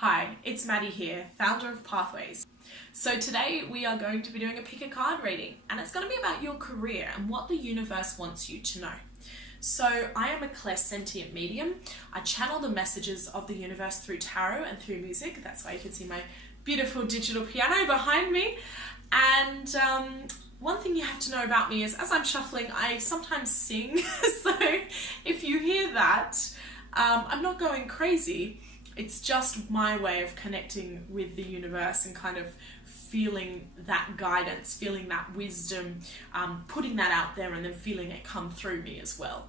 Hi, it's Maddie here, founder of Pathways. So today we are going to be doing a pick a card reading, and it's going to be about your career and what the universe wants you to know. So I am a clairsentient medium. I channel the messages of the universe through tarot and through music. That's why you can see my beautiful digital piano behind me. And one thing you have to know about me is as I'm shuffling, I sometimes sing. So if you hear that, I'm not going crazy. It's just my way of connecting with the universe and kind of feeling that guidance, feeling that wisdom, putting that out there and then feeling it come through me as well.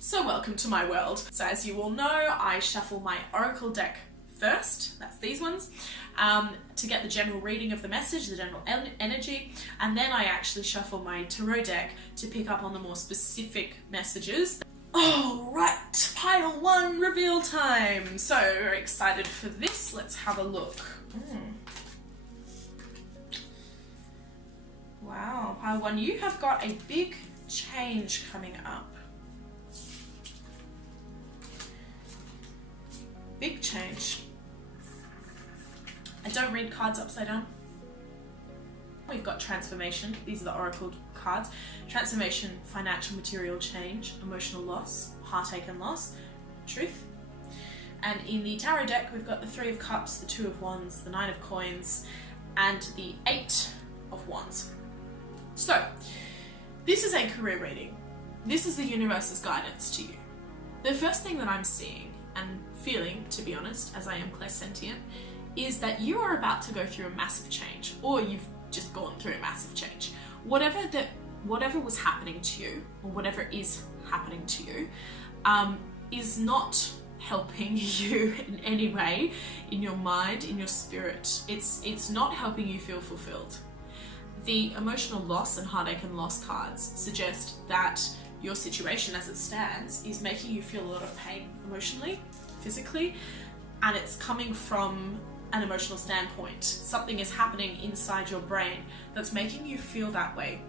So welcome to my world. So as you all know, I shuffle my oracle deck first, that's these ones, to get the general reading of the message, the general energy, and then I actually shuffle my tarot deck to pick up on the more specific messages. All right, pile one, reveal time. So very excited for this. Let's have a look. Wow, pile one, you have got a big change coming up. Big change. I don't read cards upside down. We've got transformation. These are the oracle cards. Transformation, financial, material change, emotional loss, heartache and loss, truth. And in the tarot deck, we've got the 3 of Cups, the 2 of Wands, the 9 of Coins, and the 8 of Wands. So, this is a career reading. This is the universe's guidance to you. The first thing that I'm seeing and feeling, to be honest, as I am clairsentient, is that you are about to go through a massive change, or you've just gone through a massive change. Whatever was happening to you, or whatever is happening to you, is not helping you in any way, in your mind, in your spirit. It's not helping you feel fulfilled. The emotional loss and heartache and loss cards suggest that your situation as it stands is making you feel a lot of pain emotionally, physically, and it's coming from an emotional standpoint. Something is happening inside your brain that's making you feel that way.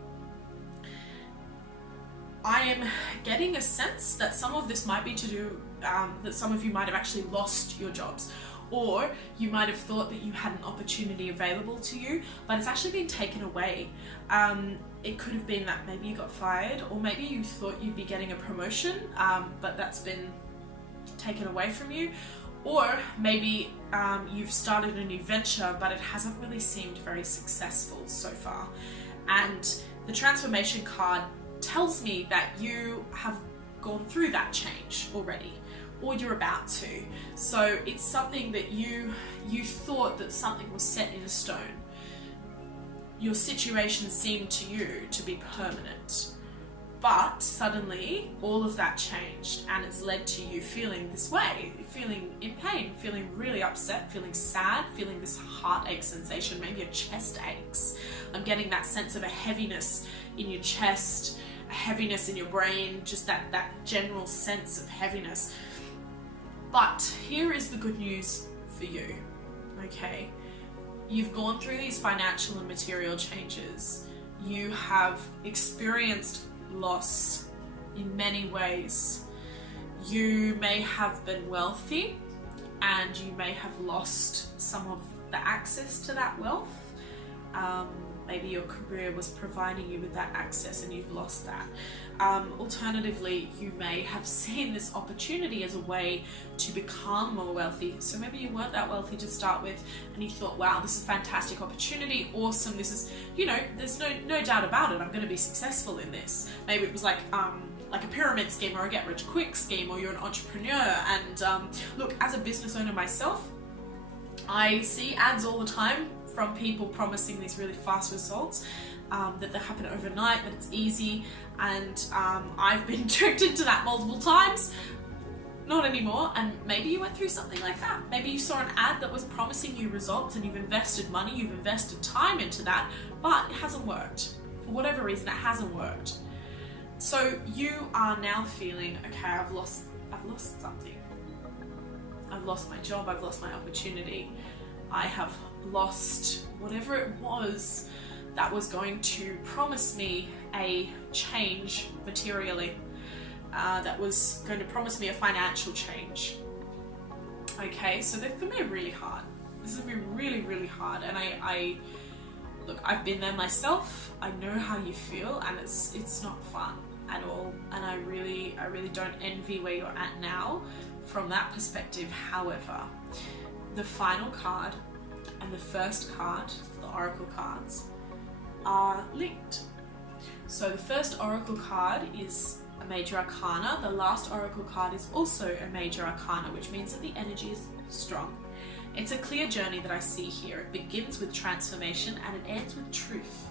I am getting a sense that some of this might be to do, that some of you might have actually lost your jobs, or you might have thought that you had an opportunity available to you, but it's actually been taken away. It could have been that maybe you got fired, or maybe you thought you'd be getting a promotion, but that's been taken away from you. Or maybe you've started a new venture, but it hasn't really seemed very successful so far. And the transformation card tells me that you have gone through that change already, or you're about to. So it's something that you thought that something was set in stone. Your situation seemed to you to be permanent. But suddenly, all of that changed, and it's led to you feeling this way, feeling in pain, feeling really upset, feeling sad, feeling this heartache sensation, maybe your chest aches. I'm getting that sense of a heaviness in your chest, a heaviness in your brain, just that general sense of heaviness. But here is the good news for you, okay? You've gone through these financial and material changes. You have experienced loss in many ways. You may have been wealthy and you may have lost some of the access to that wealth. Maybe your career was providing you with that access and you've lost that. Alternatively, you may have seen this opportunity as a way to become more wealthy. So maybe you weren't that wealthy to start with and you thought, wow, this is a fantastic opportunity, awesome, this is, there's no doubt about it, I'm going to be successful in this. Maybe it was like a pyramid scheme or a get rich quick scheme, or you're an entrepreneur. And look, as a business owner myself, I see ads all the time from people promising these really fast results, that they happen overnight, that it's easy, and I've been tricked into that multiple times. Not anymore. And maybe you went through something like that. Maybe you saw an ad that was promising you results and you've invested money, you've invested time into that, but it hasn't worked. For whatever reason, it hasn't worked. So you are now feeling, okay, I've lost something. I've lost my job, I've lost my opportunity. I have lost whatever it was that was going to promise me a change materially, that was going to promise me a financial change. okay? So this can be really hard. This can be really, really hard. And look, I've been there myself. I know how you feel, and it's not fun at all. And I really don't envy where you're at now from that perspective. However, the final card and the first card, the oracle cards, are linked. So the first oracle card is a major arcana. The last oracle card is also a major arcana, which means that the energy is strong. It's a clear journey that I see here. It begins with transformation and it ends with truth.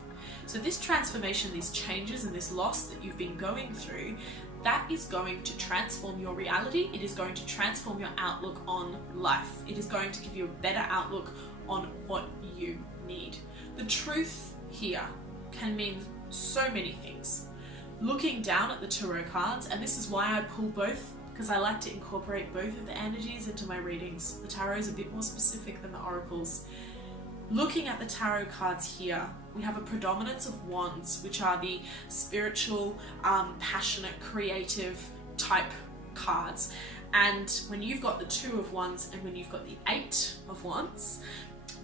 So this transformation, these changes and this loss that you've been going through, that is going to transform your reality. It is going to transform your outlook on life. It is going to give you a better outlook on what you need. The truth here can mean so many things. Looking down at the tarot cards, and this is why I pull both, because I like to incorporate both of the energies into my readings. The tarot is a bit more specific than the oracles. Looking at the tarot cards here, we have a predominance of wands, which are the spiritual, passionate, creative type cards. And when you've got the 2 of wands and when you've got the 8 of wands,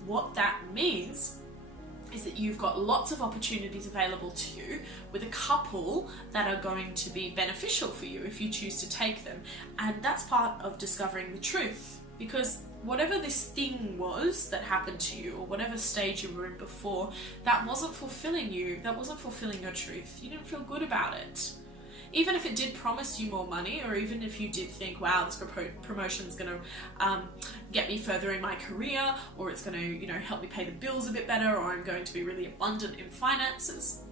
what that means is that you've got lots of opportunities available to you, with a couple that are going to be beneficial for you if you choose to take them. And that's part of discovering the truth, because whatever this thing was that happened to you, or whatever stage you were in before, that wasn't fulfilling you, that wasn't fulfilling your truth. You didn't feel good about it. Even if it did promise you more money, or even if you did think, wow, this promotion is going to get me further in my career, or it's going to, help me pay the bills a bit better, or I'm going to be really abundant in finances,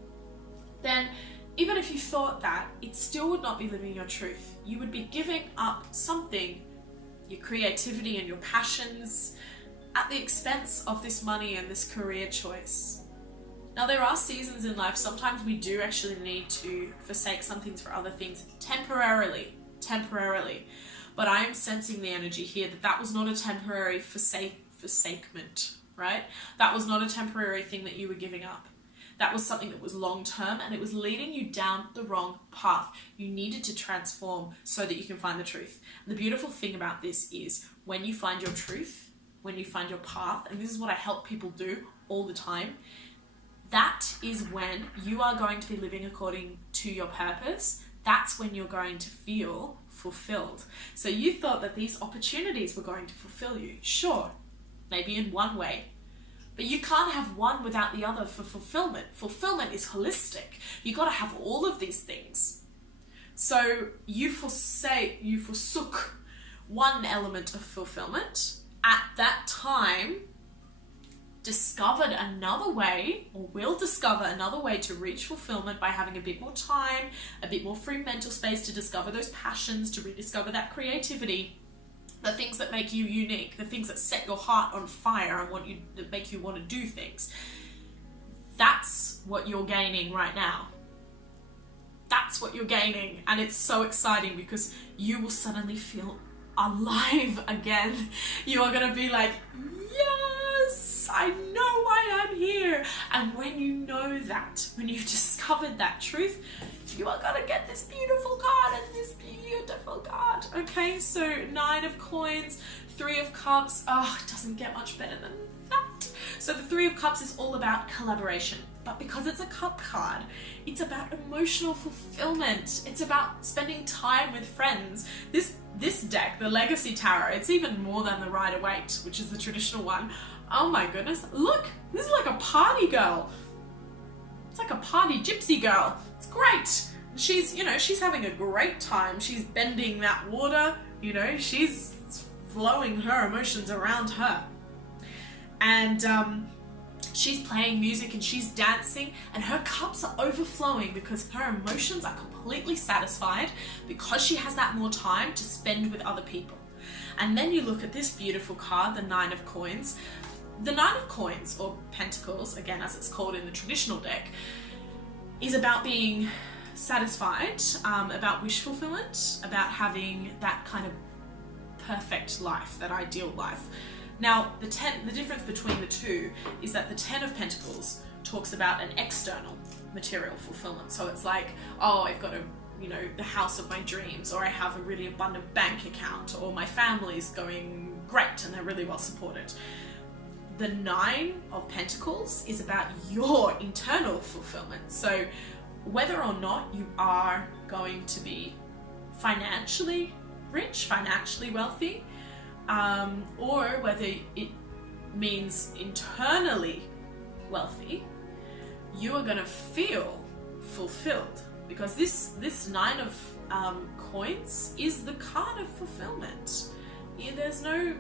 then even if you thought that, it still would not be living your truth. You would be giving up something, your creativity and your passions, at the expense of this money and this career choice. Now, there are seasons in life, sometimes we do actually need to forsake some things for other things temporarily. But I am sensing the energy here that was not a temporary forsakement, right? That was not a temporary thing that you were giving up. That was something that was long-term, and it was leading you down the wrong path. You needed to transform so that you can find the truth. And the beautiful thing about this is when you find your truth, when you find your path, and this is what I help people do all the time, that is when you are going to be living according to your purpose. That's when you're going to feel fulfilled. So you thought that these opportunities were going to fulfill you. Sure, maybe in one way, but you can't have one without the other for fulfillment. Fulfillment is holistic. You got to have all of these things. So you forsook one element of fulfillment. At that time, discovered another way, or will discover another way to reach fulfillment by having a bit more time, a bit more free mental space to discover those passions, to rediscover that creativity, the things that make you unique, the things that set your heart on fire and that make you want to do things. That's what you're gaining right now. That's what you're gaining, and it's so exciting because you will suddenly feel alive again. You are going to be like, yes, I know why I'm here. And when you know that, when you've discovered that truth, you are going to get this beautiful card and this beautiful card. Okay, so 9 of coins, 3 of cups. Oh, it doesn't get much better than that. So the 3 of cups is all about collaboration. But because it's a cup card, it's about emotional fulfillment. It's about spending time with friends. This deck, the Legacy Tarot, it's even more than the Rider-Waite, which is the traditional one. Oh my goodness, look, this is like a party girl. It's like a party gypsy girl. It's great. She's having a great time. She's bending that water, she's flowing her emotions around her. And she's playing music and she's dancing, and her cups are overflowing because her emotions are completely satisfied because she has that more time to spend with other people. And then you look at this beautiful card, the 9 of coins. The 9 of coins, or pentacles, again as it's called in the traditional deck, is about being satisfied, about wish fulfillment, about having that kind of perfect life, that ideal life. Now, the difference between the two is that the 10 of Pentacles talks about an external material fulfillment. So it's like, oh, I've got the house of my dreams, or I have a really abundant bank account, or my family's going great and they're really well supported. The Nine of Pentacles is about your internal fulfillment. So whether or not you are going to be financially rich, financially wealthy, or whether it means internally wealthy, you are going to feel fulfilled, because this Nine of Coins is the card of fulfillment. Yeah, there's no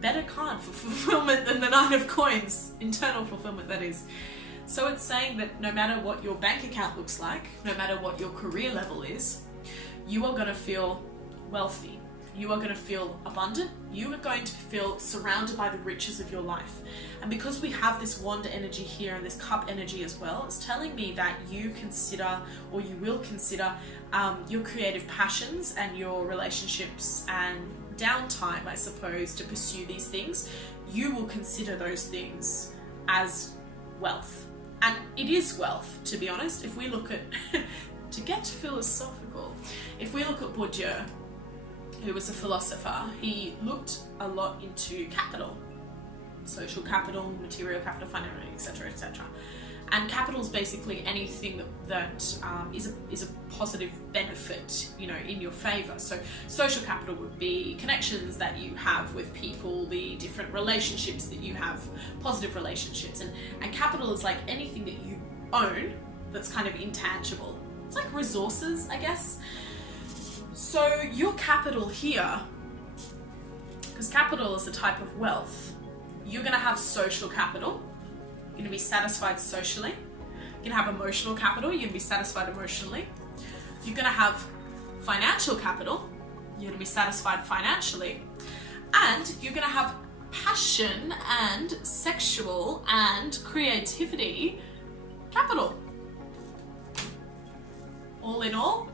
better card for fulfillment than the Nine of Coins, internal fulfillment, that is. So it's saying that no matter what your bank account looks like, no matter what your career level is, you are going to feel wealthy. You are going to feel abundant. You are going to feel surrounded by the riches of your life. And because we have this wand energy here and this cup energy as well, it's telling me that you consider, or you will consider, your creative passions and your relationships and downtime, I suppose, to pursue these things. You will consider those things as wealth. And it is wealth, to be honest. If we look at, to get philosophical, if we look at Bourdieu, who was a philosopher, he looked a lot into capital, social capital, material capital, financial, etc., etc. And capital is basically anything that is a positive benefit, you know, in your favor. So social capital would be connections that you have with people, the different relationships that you have, positive relationships, and capital is like anything that you own that's kind of intangible. It's like resources, I guess. So your capital here, because capital is a type of wealth, you're going to have social capital. You're going to be satisfied socially. You're going to have emotional capital. You're going to be satisfied emotionally. You're going to have financial capital. You're going to be satisfied financially. And you're going to have passion and sexual and creativity capital. All in all,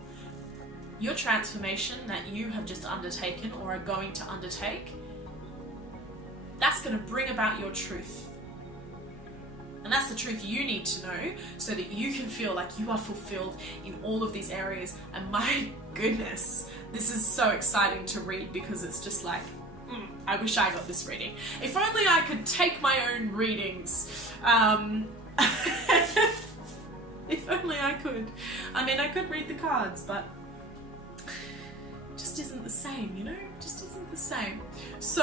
your transformation that you have just undertaken or are going to undertake, that's going to bring about your truth. And that's the truth you need to know so that you can feel like you are fulfilled in all of these areas. And my goodness, this is so exciting to read, because it's just like, I wish I got this reading. If only I could take my own readings. If only I could. I mean, I could read the cards, but it just isn't the same, you know? It just isn't the same. So,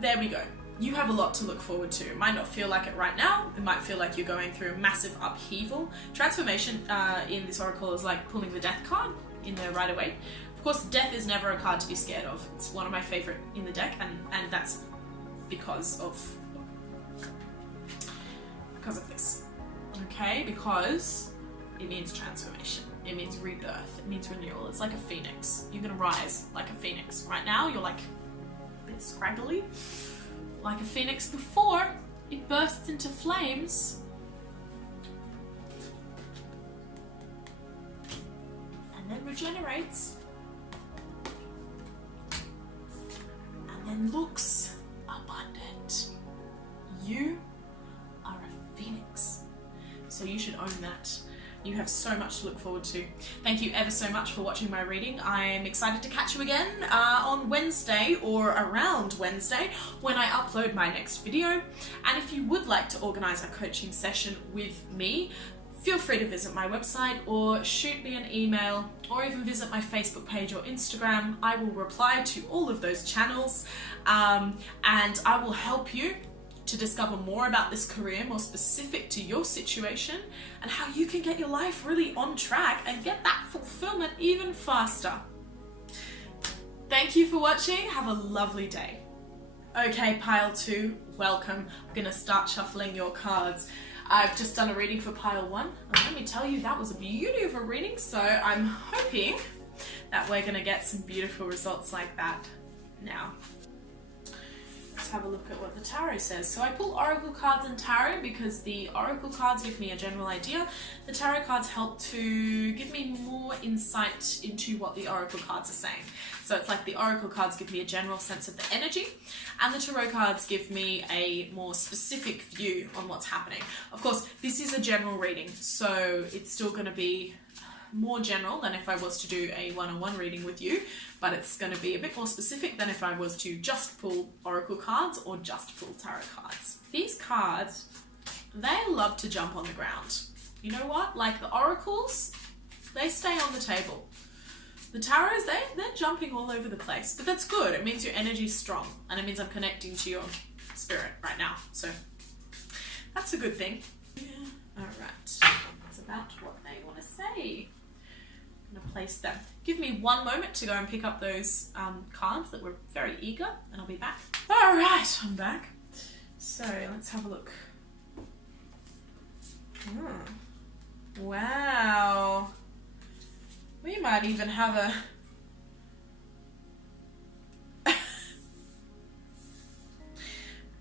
there we go. You have a lot to look forward to. It might not feel like it right now. It might feel like you're going through a massive upheaval. Transformation in this oracle is like pulling the death card in there right away. Of course, death is never a card to be scared of. It's one of my favorite in the deck, and that's because of this. Okay, because it means transformation. It means rebirth. It means renewal. It's like a phoenix. You're gonna rise like a phoenix. Right now, you're like a bit scraggly, like a phoenix before it bursts into flames. And then regenerates. And then looks abundant. You are a phoenix. So you should own that. You have so much to look forward to. Thank you ever so much for watching my reading. I am excited to catch you again on Wednesday or around Wednesday when I upload my next video. And if you would like to organise a coaching session with me, feel free to visit my website or shoot me an email or even visit my Facebook page or Instagram. I will reply to all of those channels and I will help you to discover more about this career, more specific to your situation, and how you can get your life really on track and get that fulfillment even faster. Thank you for watching. Have a lovely day. Okay, pile 2, welcome. I'm gonna start shuffling your cards. I've just done a reading for pile 1, and let me tell you, that was a beauty of a reading, so I'm hoping that we're gonna get some beautiful results like that now. Let's have a look at what the tarot says. So I pull oracle cards and tarot because the oracle cards give me a general idea. The tarot cards help to give me more insight into what the oracle cards are saying. So it's like the oracle cards give me a general sense of the energy, and the tarot cards give me a more specific view on what's happening. Of course, this is a general reading, so it's still going to be more general than if I was to do a one-on-one reading with you, but it's going to be a bit more specific than if I was to just pull oracle cards or just pull tarot cards. These cards, they love to jump on the ground. You know what? Like the oracles, they stay on the table. The tarots, they're jumping all over the place, but that's good. It means your energy's strong, and it means I'm connecting to your spirit right now. So that's a good thing. Yeah. All right. That's about what they want to say. I'm going to place them. Give me one moment to go and pick up those cards that were very eager, and I'll be back. All right, I'm back. So let's have a look. Wow. We might even have a...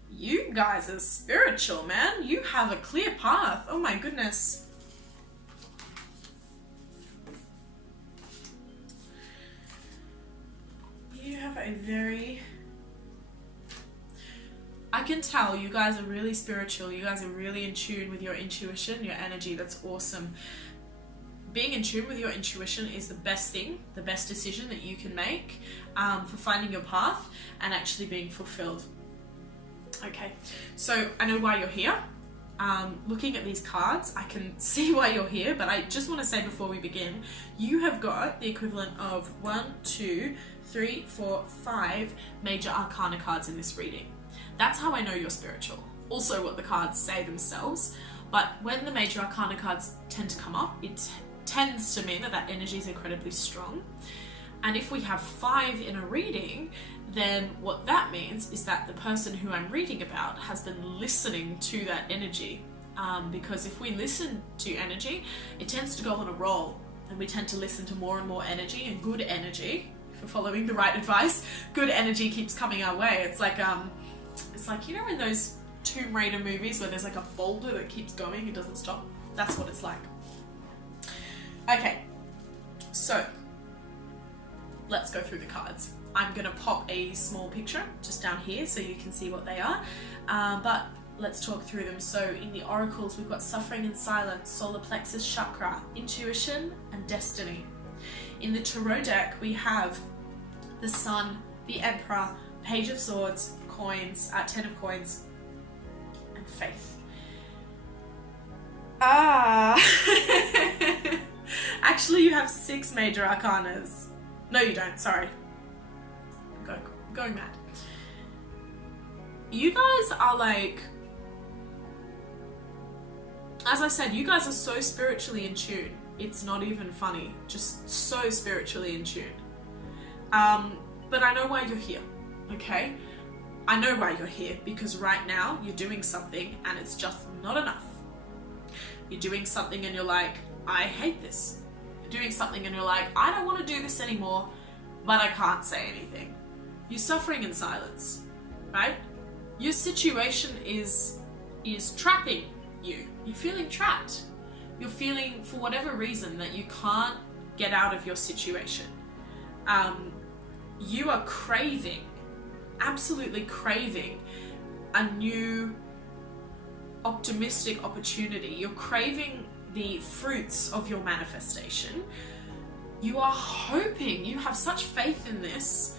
You guys are spiritual, man. You have a clear path. Oh my goodness. You have a very... I can tell you guys are really spiritual. You guys are really in tune with your intuition, your energy. That's awesome. Being in tune with your intuition is the best thing, the best decision that you can make for finding your path and actually being fulfilled. Okay, so I know why you're here. Looking at these cards, I can see why you're here, but I just want to say before we begin, you have got the equivalent of 1, 2, 3, 4, 5 major arcana cards in this reading. That's how I know you're spiritual. Also what the cards say themselves, but when the major arcana cards tend to come up, it tends to mean that that energy is incredibly strong. And if we have 5 in a reading, then what that means is that the person who I'm reading about has been listening to that energy. Because if we listen to energy, it tends to go on a roll, and we tend to listen to more and more energy, and good energy, if we're following the right advice, good energy keeps coming our way. It's like you know in those Tomb Raider movies where there's like a boulder that keeps going, it doesn't stop? That's what it's like. Okay, so let's go through the cards. I'm going to pop a small picture just down here so you can see what they are, but let's talk through them. So in the oracles, we've got suffering and silence, solar plexus chakra, intuition and destiny. In the tarot deck, we have the sun, the emperor, page of swords, coins, 10 of coins, and faith. Actually, you have 6 major arcanas. No, you don't. Sorry. Going mad. You guys are like... As I said, you guys are so spiritually in tune. It's not even funny. Just so spiritually in tune. But I know why you're here. Okay? I know why you're here because right now you're doing something and it's just not enough. You're doing something and you're like, I hate this. You're doing something and you're like, I don't want to do this anymore, but I can't say anything. You're suffering in silence, right? Your situation is trapping you. You're feeling trapped. You're feeling, for whatever reason, that you can't get out of your situation. You are craving, absolutely craving a new optimistic opportunity. You're craving the fruits of your manifestation. You are hoping, you have such faith in this.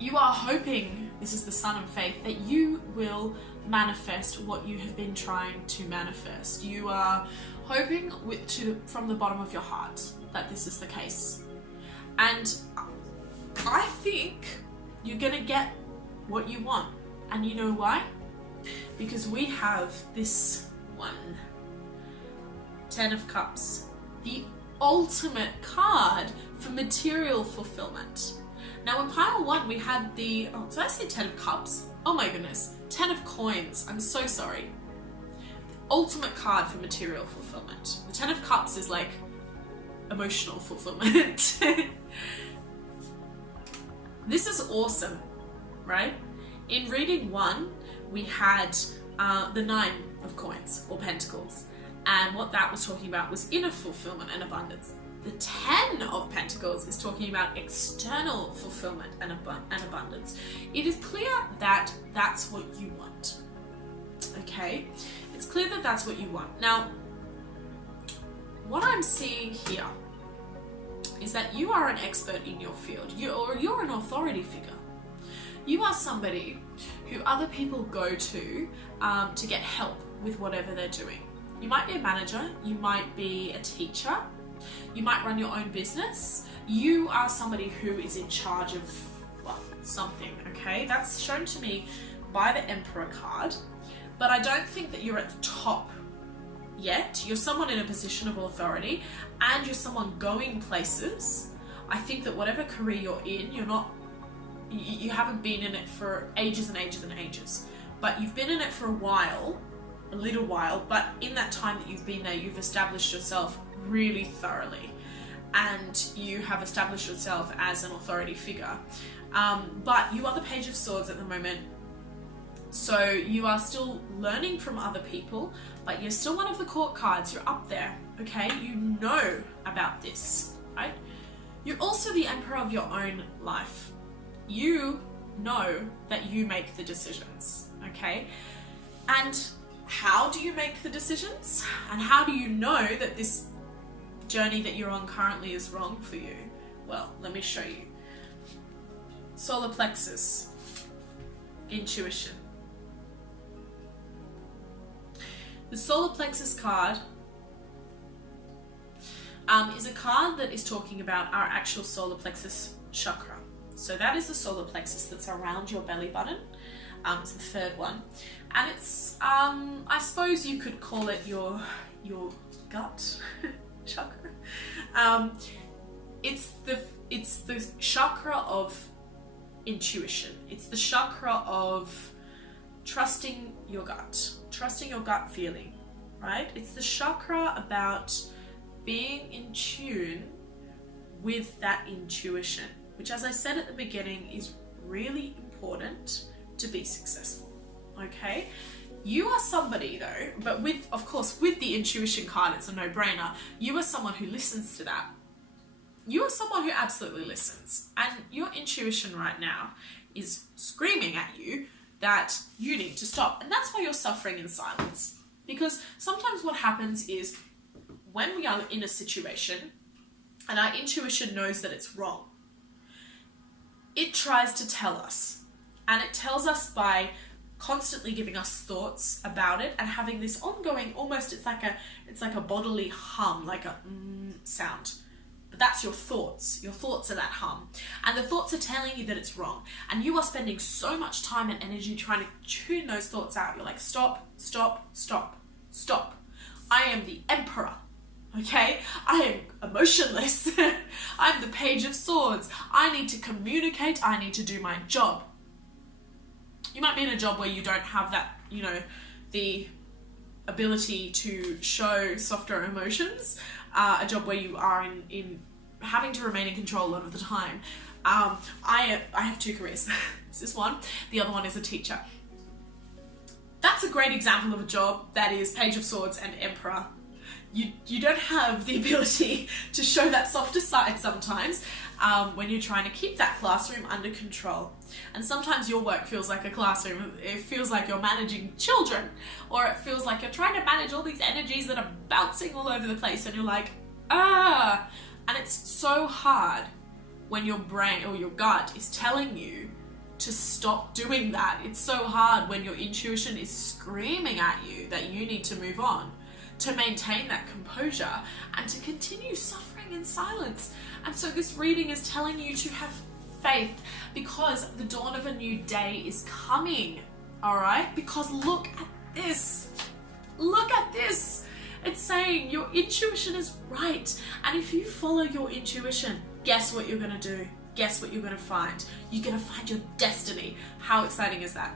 You are hoping, this is the sun of faith, that you will manifest what you have been trying to manifest. You are hoping from the bottom of your heart that this is the case. And I think you're gonna get what you want. And you know why? Because we have this one, 10 of Cups, the ultimate card for material fulfillment. Now in pile 1 we had the, oh, did I say 10 of Cups? Oh my goodness, 10 of Coins, I'm so sorry. The ultimate card for material fulfillment. The 10 of Cups is like emotional fulfillment. This is awesome, right? In reading 1, we had the 9 of Coins, or Pentacles, and what that was talking about was inner fulfillment and abundance. The 10 of Pentacles is talking about external fulfillment and abundance. It is clear that that's what you want, okay? It's clear that that's what you want. Now, what I'm seeing here is that you are an expert in your field, you're an authority figure. You are somebody who other people go to get help with whatever they're doing. You might be a manager, you might be a teacher, you might run your own business. You are somebody who is in charge of, well, something, okay? That's shown to me by the Emperor card, but I don't think that you're at the top yet. You're someone in a position of authority and you're someone going places. I think that whatever career you're in, you haven't been in it for ages and ages and ages, but you've been in it for a little while, but in that time that you've been there, you've established yourself really thoroughly and you have established yourself as an authority figure. But you are the Page of Swords at the moment, so you are still learning from other people, but you're still one of the court cards. You're up there, okay? You know about this, right? You're also the Emperor of your own life. You know that you make the decisions, okay? And how do you make the decisions? And how do you know that this journey that you're on currently is wrong for you? Well, let me show you. Solar plexus, intuition. The solar plexus card is a card that is talking about our actual solar plexus chakra. So that is the solar plexus that's around your belly button. It's the third one. And it's, I suppose you could call it your gut chakra. It's the chakra of intuition. It's the chakra of trusting your gut feeling, right? It's the chakra about being in tune with that intuition, which, as I said at the beginning, is really important to be successful, okay? You are somebody though, but of course with the intuition card, it's a no-brainer. You are someone who listens to that. You are someone who absolutely listens, and your intuition right now is screaming at you that you need to stop. And that's why you're suffering in silence. Because sometimes what happens is when we are in a situation and our intuition knows that it's wrong, it tries to tell us. And it tells us by constantly giving us thoughts about it and having this ongoing, almost it's like a bodily hum, like a sound. But that's your thoughts. Your thoughts are that hum. And the thoughts are telling you that it's wrong. And you are spending so much time and energy trying to tune those thoughts out. You're like, stop, stop, stop, stop. I am the Emperor. Okay? I am emotionless. I'm the Page of Swords. I need to communicate. I need to do my job. You might be in a job where you don't have that, the ability to show softer emotions, a job where you are in having to remain in control a lot of the time. I have two careers. This is one. The other one is a teacher. That's a great example of a job that is Page of Swords and Emperor. You don't have the ability to show that softer side sometimes when you're trying to keep that classroom under control. And sometimes your work feels like a classroom. It feels like you're managing children, or it feels like you're trying to manage all these energies that are bouncing all over the place, and you're like, ah! And it's so hard when your brain or your gut is telling you to stop doing that. It's so hard when your intuition is screaming at you that you need to move on, to maintain that composure and to continue suffering in silence. And so this reading is telling you to have faith, because the dawn of a new day is coming, all right? Because look at this. Look at this. It's saying your intuition is right. And if you follow your intuition, guess what you're going to do? Guess what you're going to find? You're going to find your destiny. How exciting is that?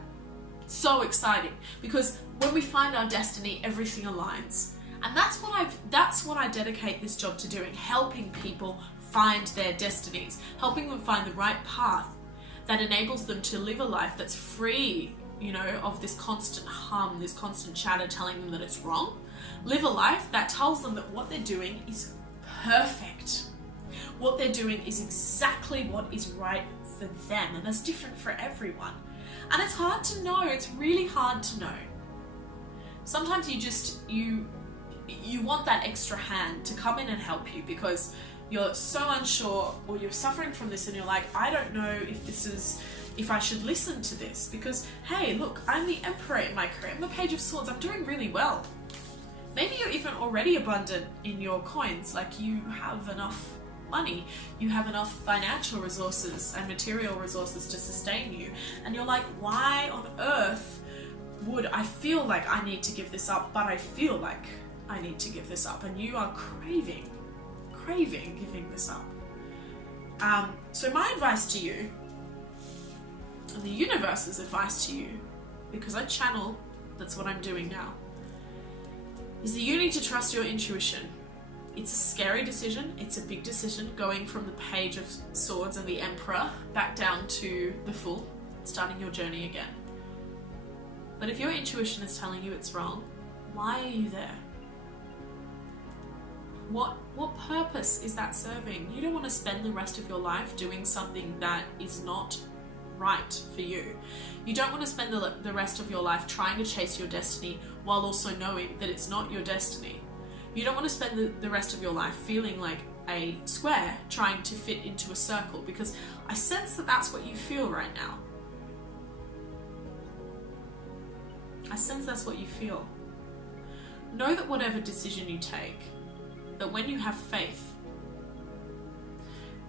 So exciting, because when we find our destiny, everything aligns. And that's what I dedicate this job to doing, helping people find their destinies, helping them find the right path that enables them to live a life that's free, of this constant hum, this constant chatter telling them that it's wrong. Live a life that tells them that what they're doing is perfect. What they're doing is exactly what is right for them, and that's different for everyone. And it's hard to know. It's really hard to know. Sometimes you want that extra hand to come in and help you because you're so unsure, or you're suffering from this and you're like, I don't know if I should listen to this, because hey, look, I'm the emperor in my career, I'm the page of swords, I'm doing really well. Maybe you're even already abundant in your coins, like you have enough money, you have enough financial resources and material resources to sustain you, and you're like, why on earth would I feel like I need to give this up, but I feel like I need to give this up, and you are craving giving this up. So my advice to you, and the universe's advice to you, because I channel, that's what I'm doing now, is that you need to trust your intuition. It's a scary decision, it's a big decision, going from the page of swords and the emperor back down to the fool, starting your journey again. But if your intuition is telling you it's wrong, why are you there? What purpose is that serving? You don't want to spend the rest of your life doing something that is not right for you. You don't want to spend the rest of your life trying to chase your destiny while also knowing that it's not your destiny. You don't want to spend the rest of your life feeling like a square trying to fit into a circle, because I sense that that's what you feel right now. I sense that's what you feel. Know that whatever decision you take, that when you have faith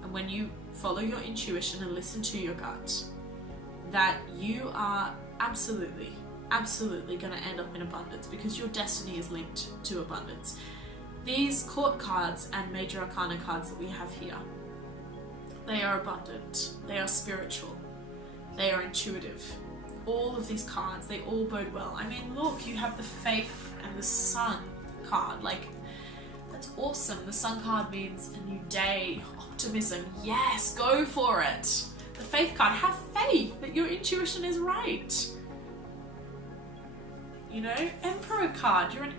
and when you follow your intuition and listen to your gut, that you are absolutely going to end up in abundance, because your destiny is linked to abundance. These court cards and major arcana cards that we have here, they are abundant, they are spiritual, they are intuitive. All of these cards, they all bode well. I mean, look, you have the faith and the sun card. Like, that's awesome. The sun card means a new day, optimism. Yes, go for it. The faith card, have faith that your intuition is right. You know, emperor card, you're an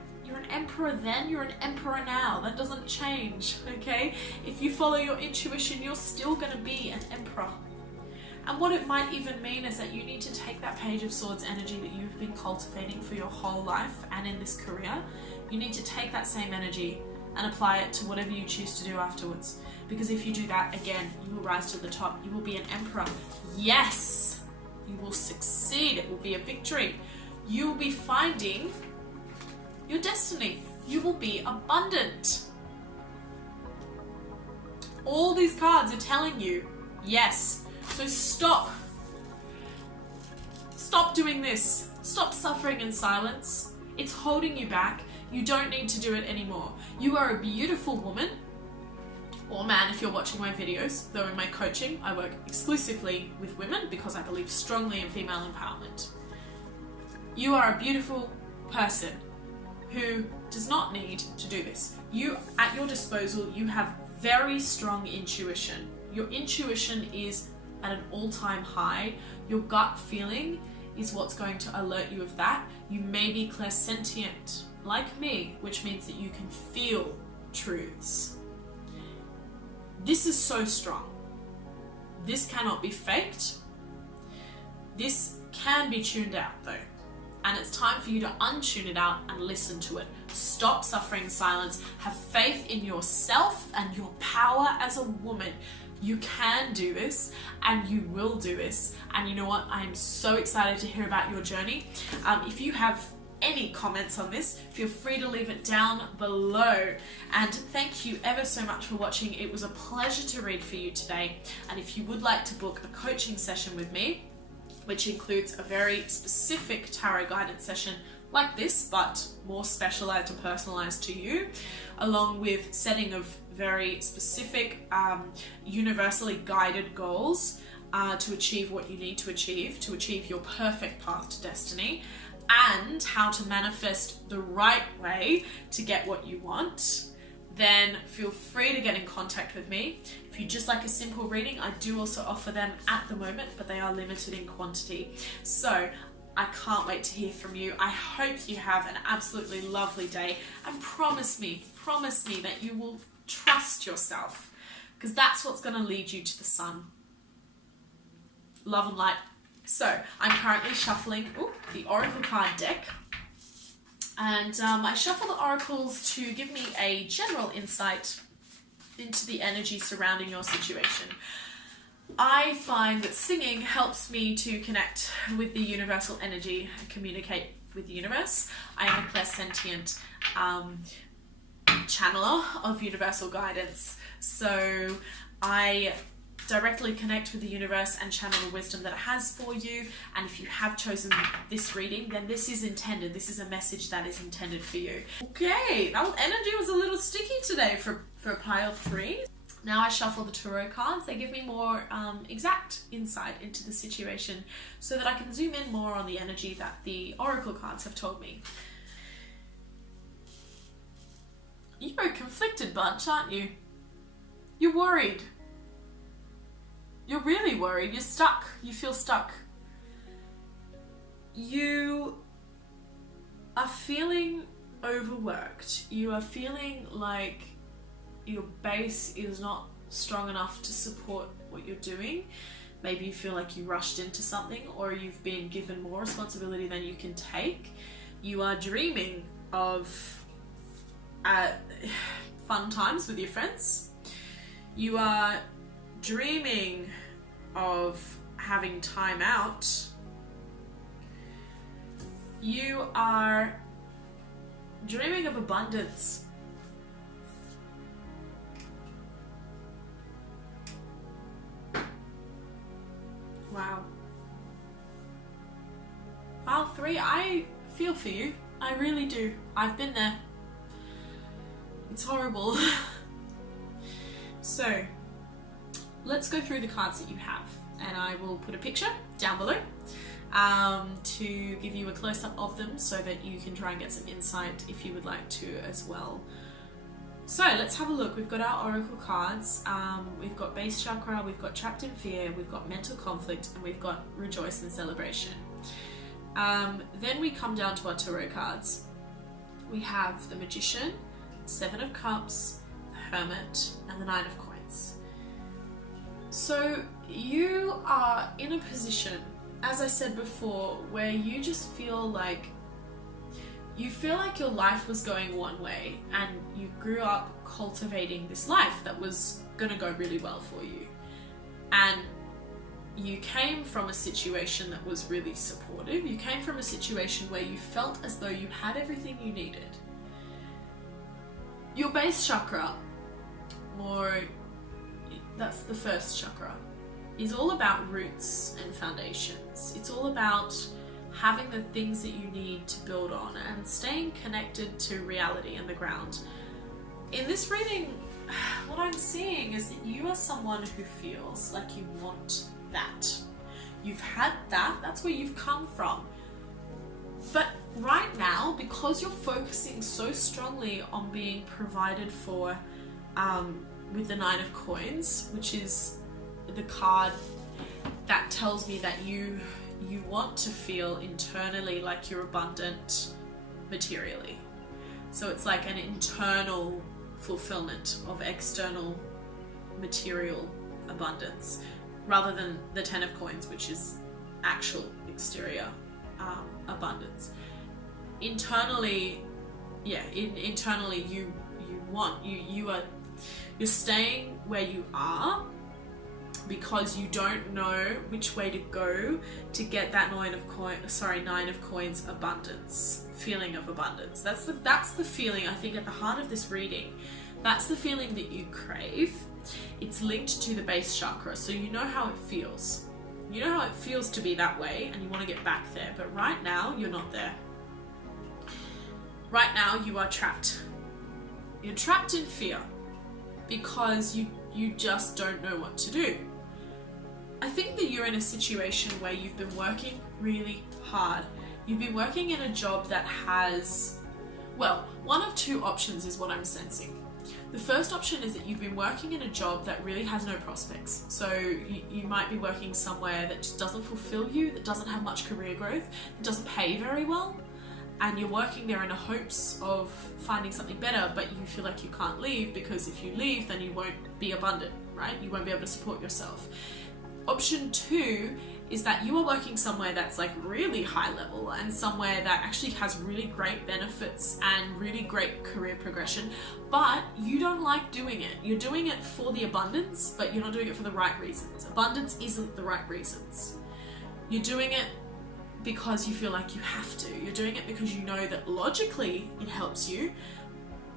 emperor then, you're an emperor now. That doesn't change, okay? If you follow your intuition, you're still going to be an emperor. And what it might even mean is that you need to take that page of swords energy that you've been cultivating for your whole life and in this career, you need to take that same energy and apply it to whatever you choose to do afterwards. Because if you do that, again, you will rise to the top. You will be an emperor. Yes, you will succeed. It will be a victory. You will be finding your destiny. You will be abundant. All these cards are telling you, yes. So stop doing this. Stop suffering in silence. It's holding you back. You don't need to do it anymore. You are a beautiful woman, or man if you're watching my videos, though in my coaching I work exclusively with women because I believe strongly in female empowerment. You are a beautiful person who does not need to do this. You, at your disposal, you have very strong intuition. Your intuition is at an all-time high. Your gut feeling is what's going to alert you of that. You may be clairsentient, like me, which means that you can feel truths. This is so strong. This cannot be faked. This can be tuned out though. And it's time for you to untune it out and listen to it. Stop suffering in silence. Have faith in yourself and your power as a woman. You can do this and you will do this. And you know what? I'm so excited to hear about your journey. If you have any comments on this, feel free to leave it down below. And thank you ever so much for watching. It was a pleasure to read for you today. And if you would like to book a coaching session with me, which includes a very specific tarot guidance session like this, but more specialized and personalized to you, along with setting of very specific, universally guided goals to achieve what you need to achieve your perfect path to destiny, and how to manifest the right way to get what you want, then feel free to get in contact with me. If you just like a simple reading, I do also offer them at the moment, but they are limited in quantity. So I can't wait to hear from you. I hope you have an absolutely lovely day, and promise me that you will trust yourself, because that's what's going to lead you to the sun. Love and light. So I'm currently shuffling the Oracle card deck And I shuffle the oracles to give me a general insight into the energy surrounding your situation. I find that singing helps me to connect with the universal energy and communicate with the universe. I am a clairsentient channeler of universal guidance, so I directly connect with the universe and channel the wisdom that it has for you. And if you have chosen this reading, then this is intended. This is a message that is intended for you. Okay, that energy was a little sticky today for pile 3. Now I shuffle the tarot cards. They give me more exact insight into the situation so that I can zoom in more on the energy that the oracle cards have told me. You're a conflicted bunch, aren't you? You're worried. You're really worried. You're stuck. You feel stuck. You are feeling overworked. You are feeling like your base is not strong enough to support what you're doing. Maybe you feel like you rushed into something, or you've been given more responsibility than you can take. You are dreaming of fun times with your friends. You are dreaming of having time out. You are dreaming of abundance. Wow. Pile 3, I feel for you. I really do. I've been there. It's horrible. So, let's go through the cards that you have, and I will put a picture down below to give you a close-up of them so that you can try and get some insight if you would like to as well. So let's have a look. We've got our oracle cards, we've got base chakra, we've got trapped in fear, we've got mental conflict, and we've got rejoice and celebration. Then we come down to our tarot cards. We have the Magician, 7 of Cups, the Hermit, and the 9 of Coins. So you are in a position, as I said before, where you just feel like your life was going one way, and you grew up cultivating this life that was going to go really well for you. And you came from a situation that was really supportive. You came from a situation where you felt as though you had everything you needed. Your base chakra, or that's the first chakra, is all about roots and foundations. It's all about having the things that you need to build on and staying connected to reality and the ground. In this reading, what I'm seeing is that you are someone who feels like you want that. You've had that, that's where you've come from. But right now, because you're focusing so strongly on being provided for with the 9 of Coins, which is the card that tells me that you want to feel internally like you're abundant materially. So it's like an internal fulfillment of external material abundance, rather than the 10 of Coins, which is actual exterior abundance. Internally, internally you're staying where you are because you don't know which way to go to get that 9 of Coins abundance, feeling of abundance. That's the feeling, I think, at the heart of this reading. That's the feeling that you crave. It's linked to the base chakra, so you know how it feels. You know how it feels to be that way, and you want to get back there, but right now you're not there. Right now you are trapped. You're trapped in fear because you just don't know what to do. I think that you're in a situation where you've been working really hard. You've been working in a job that has, well, one of two options is what I'm sensing. The first option is that you've been working in a job that really has no prospects. So you might be working somewhere that just doesn't fulfill you, that doesn't have much career growth, that doesn't pay very well, and you're working there in the hopes of finding something better, but you feel like you can't leave because if you leave, then you won't be abundant, right? You won't be able to support yourself. Option 2 is that you are working somewhere that's like really high level and somewhere that actually has really great benefits and really great career progression, but you don't like doing it. You're doing it for the abundance, but you're not doing it for the right reasons. Abundance isn't the right reasons. You're doing it because you feel like you have to. You're doing it because you know that logically it helps you,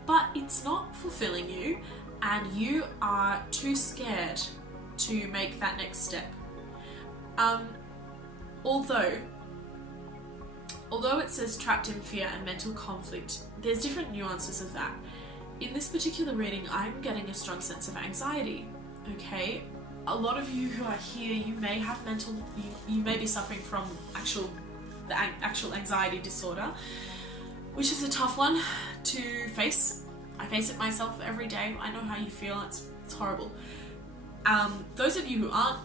but it's not fulfilling you, and you are too scared to make that next step. Although it says trapped in fear and mental conflict, there's different nuances of that. In this particular reading, I'm getting a strong sense of anxiety, okay? A lot of you who are here, you may have you may be suffering from the actual anxiety disorder, which is a tough one to face. I face it myself every day. I know how you feel. It's horrible. Those of you who aren't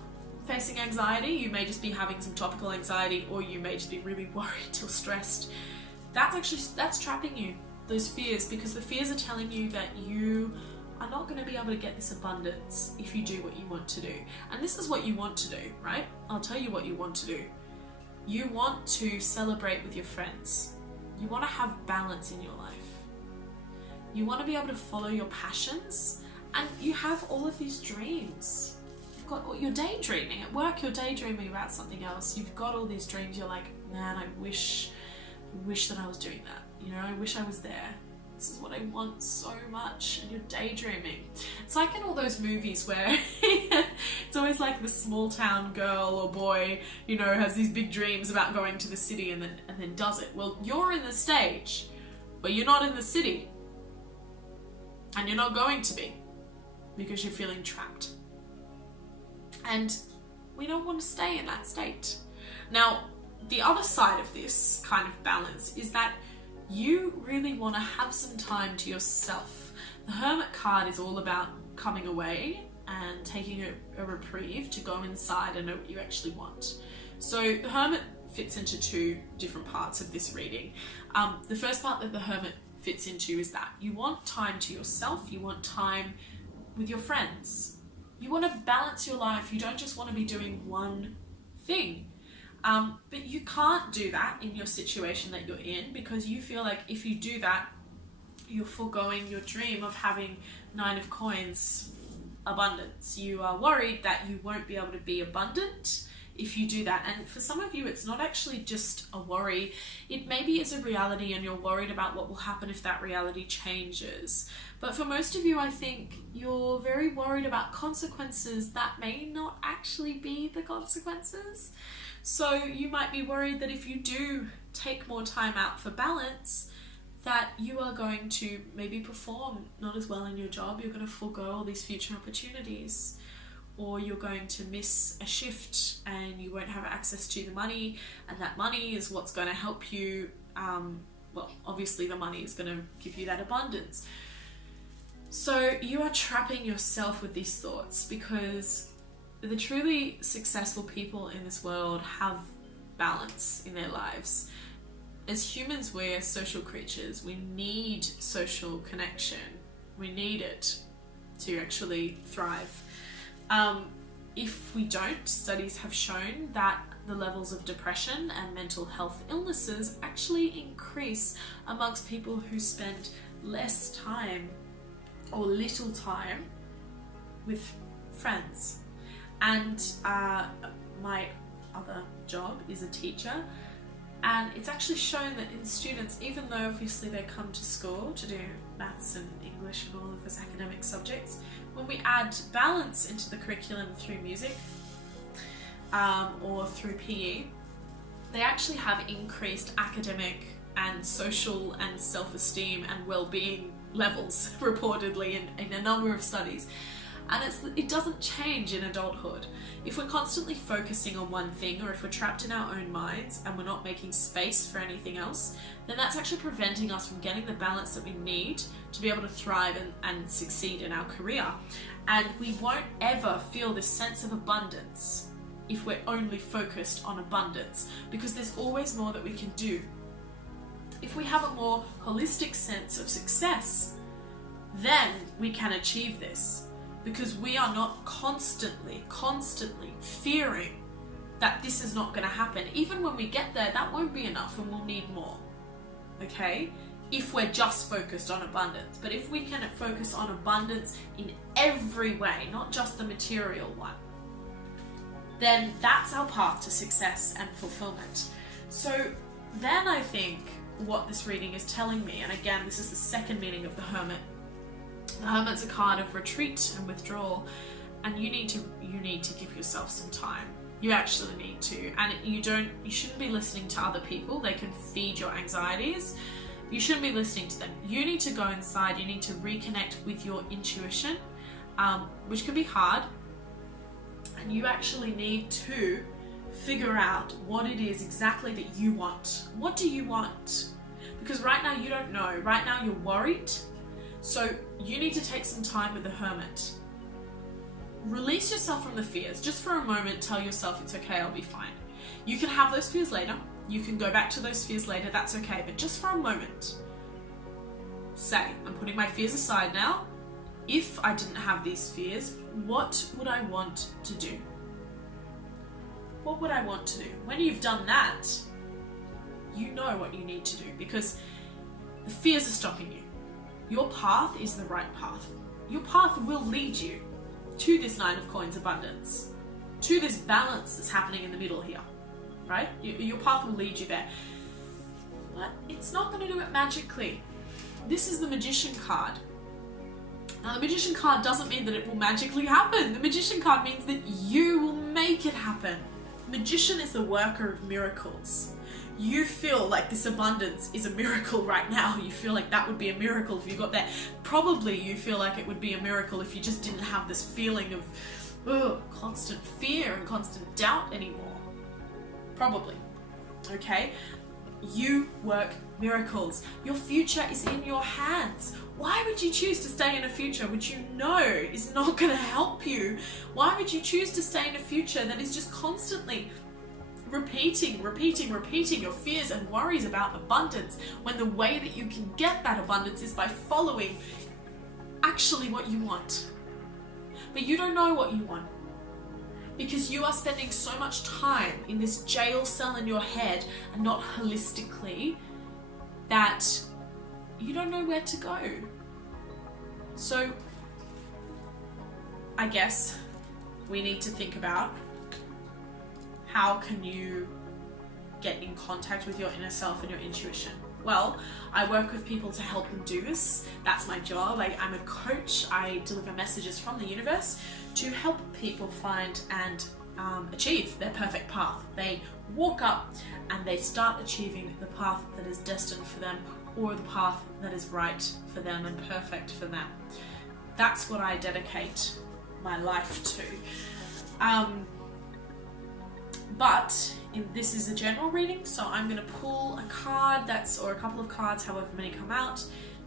facing anxiety, you may just be having some topical anxiety, or you may just be really worried or stressed. That's trapping you, those fears, because the fears are telling you that you are not going to be able to get this abundance if you do what you want to do. And this is what you want to do, right? I'll tell you what you want to do. You want to celebrate with your friends. You want to have balance in your life. You want to be able to follow your passions, and you have all of these dreams. You're daydreaming at work. You're daydreaming about something else. You've got all these dreams. You're like, man, I wish that I was doing that. You know, I wish I was there. This is what I want so much. And you're daydreaming. It's like in all those movies where it's always like the small town girl or boy, you know, has these big dreams about going to the city and then does it. Well, you're in the stage, but you're not in the city, and you're not going to be, because you're feeling trapped. And we don't want to stay in that state. Now, the other side of this kind of balance is that you really want to have some time to yourself. The Hermit card is all about coming away and taking a reprieve to go inside and know what you actually want. So the Hermit fits into two different parts of this reading. The first part that the Hermit fits into is that you want time to yourself, you want time with your friends. You want to balance your life. You don't just want to be doing one thing. But you can't do that in your situation that you're in, because you feel like if you do that, you're foregoing your dream of having 9 of coins abundance. You are worried that you won't be able to be abundant if you do that. And for some of you, it's not actually just a worry. It maybe is a reality, and you're worried about what will happen if that reality changes. But for most of you, I think you're very worried about consequences that may not actually be the consequences. So you might be worried that if you do take more time out for balance, that you are going to maybe perform not as well in your job. You're going to forego all these future opportunities, or you're going to miss a shift and you won't have access to the money, and that money is what's going to help you. Well, obviously the money is going to give you that abundance. So you are trapping yourself with these thoughts, because the truly successful people in this world have balance in their lives. As humans, we're social creatures. We need social connection. We need it to actually thrive. If we don't, studies have shown that the levels of depression and mental health illnesses actually increase amongst people who spend less time or little time with friends. And my other job is a teacher, and it's actually shown that in students, even though obviously they come to school to do maths and English and all of those academic subjects, when we add balance into the curriculum through music or through PE, they actually have increased academic and social and self-esteem and well-being levels, reportedly in a number of studies. And it doesn't change in adulthood. If we're constantly focusing on one thing, or if we're trapped in our own minds and we're not making space for anything else, then that's actually preventing us from getting the balance that we need to be able to thrive and succeed in our career. And we won't ever feel this sense of abundance if we're only focused on abundance, because there's always more that we can do. If we have a more holistic sense of success, then we can achieve this, because we are not constantly fearing that this is not going to happen. Even when we get there, that won't be enough and we'll need more. Okay? If we're just focused on abundance. But if we can focus on abundance in every way, not just the material one, then that's our path to success and fulfillment. So then I think what this reading is telling me, and again, this is the second meaning of the Hermit. The Hermit's a card of retreat and withdrawal, and you need to give yourself some time. You actually need to, and you shouldn't be listening to other people. They can feed your anxieties. You shouldn't be listening to them. You need to go inside. You need to reconnect with your intuition, which can be hard. And you actually need to figure out what it is exactly that you want. What do you want? Because right now you don't know. Right now you're worried. So you need to take some time with the Hermit. Release yourself from the fears. Just for a moment, tell yourself it's okay, I'll be fine. You can have those fears later. You can go back to those fears later, that's okay. But just for a moment, say, I'm putting my fears aside now. If I didn't have these fears, what would I want to do? What would I want to do? When you've done that, you know what you need to do, because the fears are stopping you. Your path is the right path. Your path will lead you to this Nine of Coins abundance, to this balance that's happening in the middle here, right? Your path will lead you there. But it's not going to do it magically. This is the Magician card. Now, the Magician card doesn't mean that it will magically happen. The Magician card means that you will make it happen. Magician is the worker of miracles. You feel like this abundance is a miracle right now. You feel like that would be a miracle if you got there. Probably you feel like it would be a miracle if you just didn't have this feeling of constant fear and constant doubt anymore. Probably. Okay? You work miracles. Your future is in your hands. Why would you choose to stay in a future which you know is not going to help you? Why would you choose to stay in a future that is just constantly repeating your fears and worries about abundance, when the way that you can get that abundance is by following actually what you want? But you don't know what you want, because you are spending so much time in this jail cell in your head and not holistically, that you don't know where to go. So I guess we need to think about, how can you get in contact with your inner self and your intuition? Well, I work with people to help them do this. That's my job. I'm a coach. I deliver messages from the universe to help people find and achieve their perfect path. They walk up and they start achieving the path that is destined for them, or the path that is right for them and perfect for them. That's what I dedicate my life to. But this is a general reading, so I'm going to pull a card or a couple of cards, however many come out.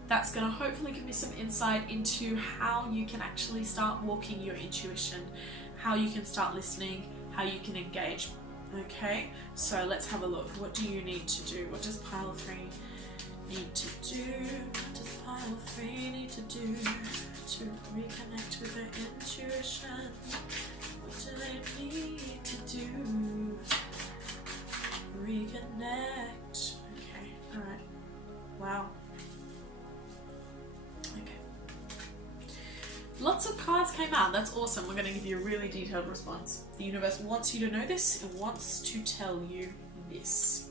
That's going to hopefully give me some insight into how you can actually start walking your intuition, how you can start listening, how you can engage. Okay, so let's have a look. What do you need to do? What does pile 3 need to do? What does pile 3 need to do to reconnect with their intuition? What do they need to do? Reconnect. Okay, alright. Wow. Okay. Lots of cards came out. That's awesome. We're going to give you a really detailed response. The universe wants you to know this. It wants to tell you this.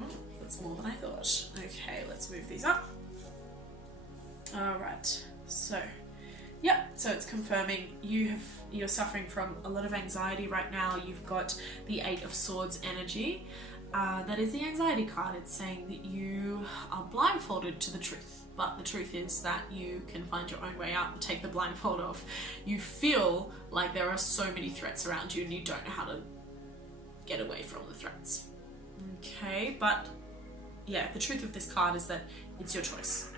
Oh, that's more than I thought. Okay, let's move these up. Alright, so yep, so it's confirming you're suffering from a lot of anxiety right now. You've got the 8 of Swords energy. That is the anxiety card. It's saying that you are blindfolded to the truth, but the truth is that you can find your own way out and take the blindfold off. You feel like there are so many threats around you and you don't know how to get away from the threats. Okay, but yeah, the truth of this card is that it's your choice.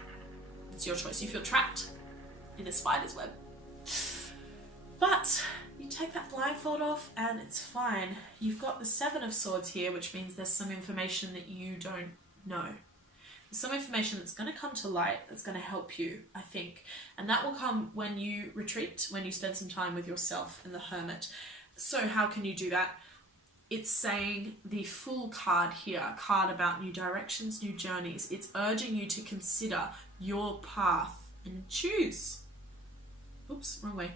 It's your choice. You feel trapped in a spider's web. But you take that blindfold off and it's fine. You've got the 7 of Swords here, which means there's some information that you don't know. There's some information that's going to come to light that's going to help you, I think. And that will come when you retreat, when you spend some time with yourself and the hermit. So how can you do that? It's saying the Fool card here, a card about new directions, new journeys. It's urging you to consider your path and choose. Oops, wrong way.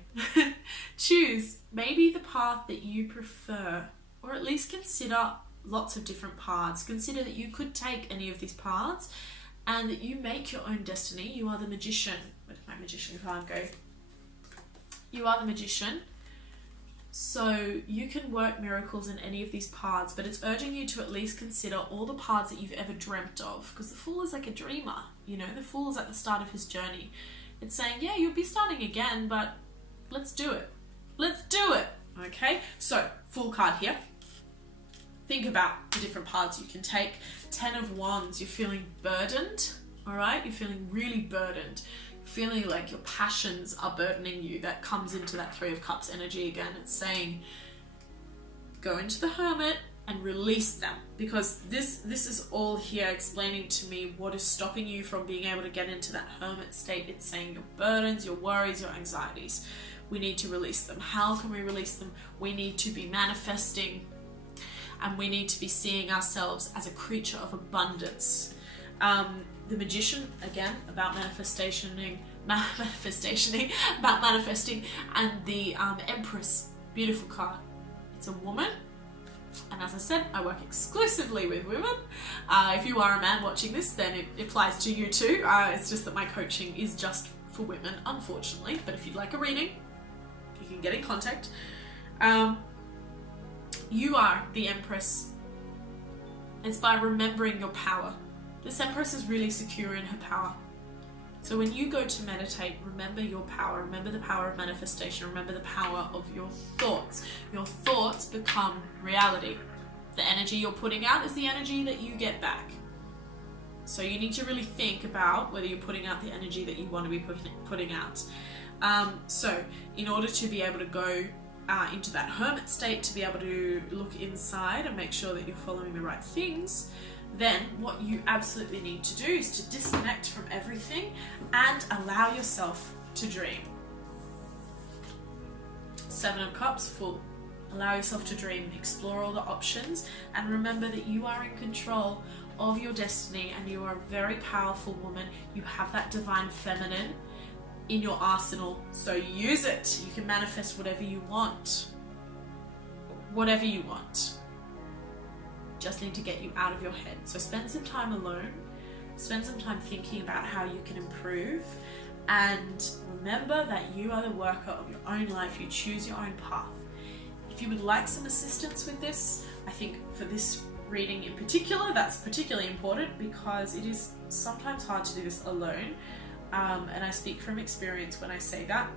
Choose maybe the path that you prefer, or at least consider lots of different paths. Consider that you could take any of these paths and that you make your own destiny. You are the magician. Where did my magician card go? You are the magician. So you can work miracles in any of these paths, but it's urging you to at least consider all the paths that you've ever dreamt of, because the Fool is like a dreamer, you know, the Fool is at the start of his journey. It's saying, yeah, you'll be starting again, but let's do it. Let's do it. Okay, so Fool card here. Think about the different paths you can take. 10 of Wands, you're feeling burdened, all right? You're feeling really burdened. Feeling like your passions are burdening you. That comes into that 3 of Cups energy again. It's saying, go into the Hermit and release them, because this is all here explaining to me what is stopping you from being able to get into that Hermit state. It's saying your burdens, your worries, your anxieties. We need to release them. How can we release them? We need to be manifesting, and we need to be seeing ourselves as a creature of abundance. The Magician, again, about manifesting, and the Empress, beautiful card. It's a woman, and as I said, I work exclusively with women. If you are a man watching this, then it applies to you too. It's just that my coaching is just for women, unfortunately, but if you'd like a reading, you can get in contact. You are the Empress. It's by remembering your power. This Empress is really secure in her power. So when you go to meditate, remember your power. Remember the power of manifestation. Remember the power of your thoughts. Your thoughts become reality. The energy you're putting out is the energy that you get back. So you need to really think about whether you're putting out the energy that you want to be putting out. So in order to be able to go into that Hermit state, to be able to look inside and make sure that you're following the right things, then what you absolutely need to do is to disconnect from everything and allow yourself to dream. 7 of Cups, Fool. Allow yourself to dream, explore all the options, and remember that you are in control of your destiny, and you are a very powerful woman. You have that divine feminine in your arsenal, so use it. You can manifest whatever you want. Whatever you want. Just need to get you out of your head. So spend some time alone. Spend some time thinking about how you can improve. And remember that you are the worker of your own life. You choose your own path. If you would like some assistance with this, I think for this reading in particular, that's particularly important, because it is sometimes hard to do this alone. And I speak from experience when I say that.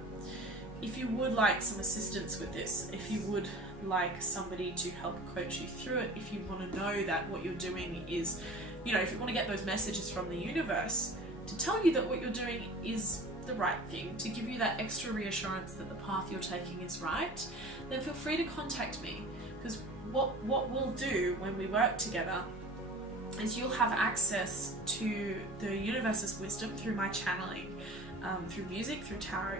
If you would like some assistance with this, if you would like somebody to help coach you through it, if you want to know that what you're doing is, you know, if you want to get those messages from the universe to tell you that what you're doing is the right thing, to give you that extra reassurance that the path you're taking is right, then feel free to contact me. Because what we'll do when we work together is you'll have access to the universe's wisdom through my channeling, through music, through tarot.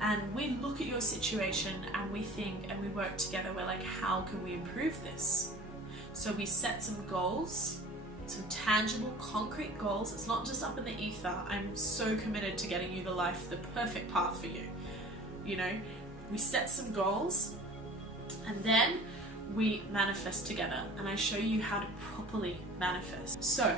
And we look at your situation and we think and we work together. We're like, how can we improve this? So we set some goals, some tangible, concrete goals. It's not just up in the ether. I'm so committed to getting you the perfect path for you. You know, we set some goals and then we manifest together, and I show you how to properly manifest. So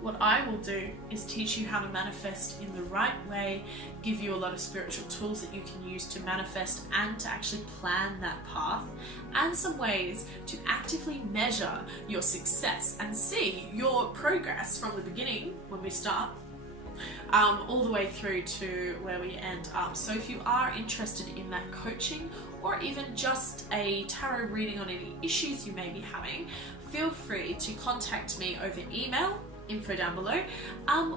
what I will do is teach you how to manifest in the right way, give you a lot of spiritual tools that you can use to manifest and to actually plan that path, and some ways to actively measure your success and see your progress from the beginning when we start all the way through to where we end up. So if you are interested in that coaching, or even just a tarot reading on any issues you may be having, feel free to contact me over email info down below,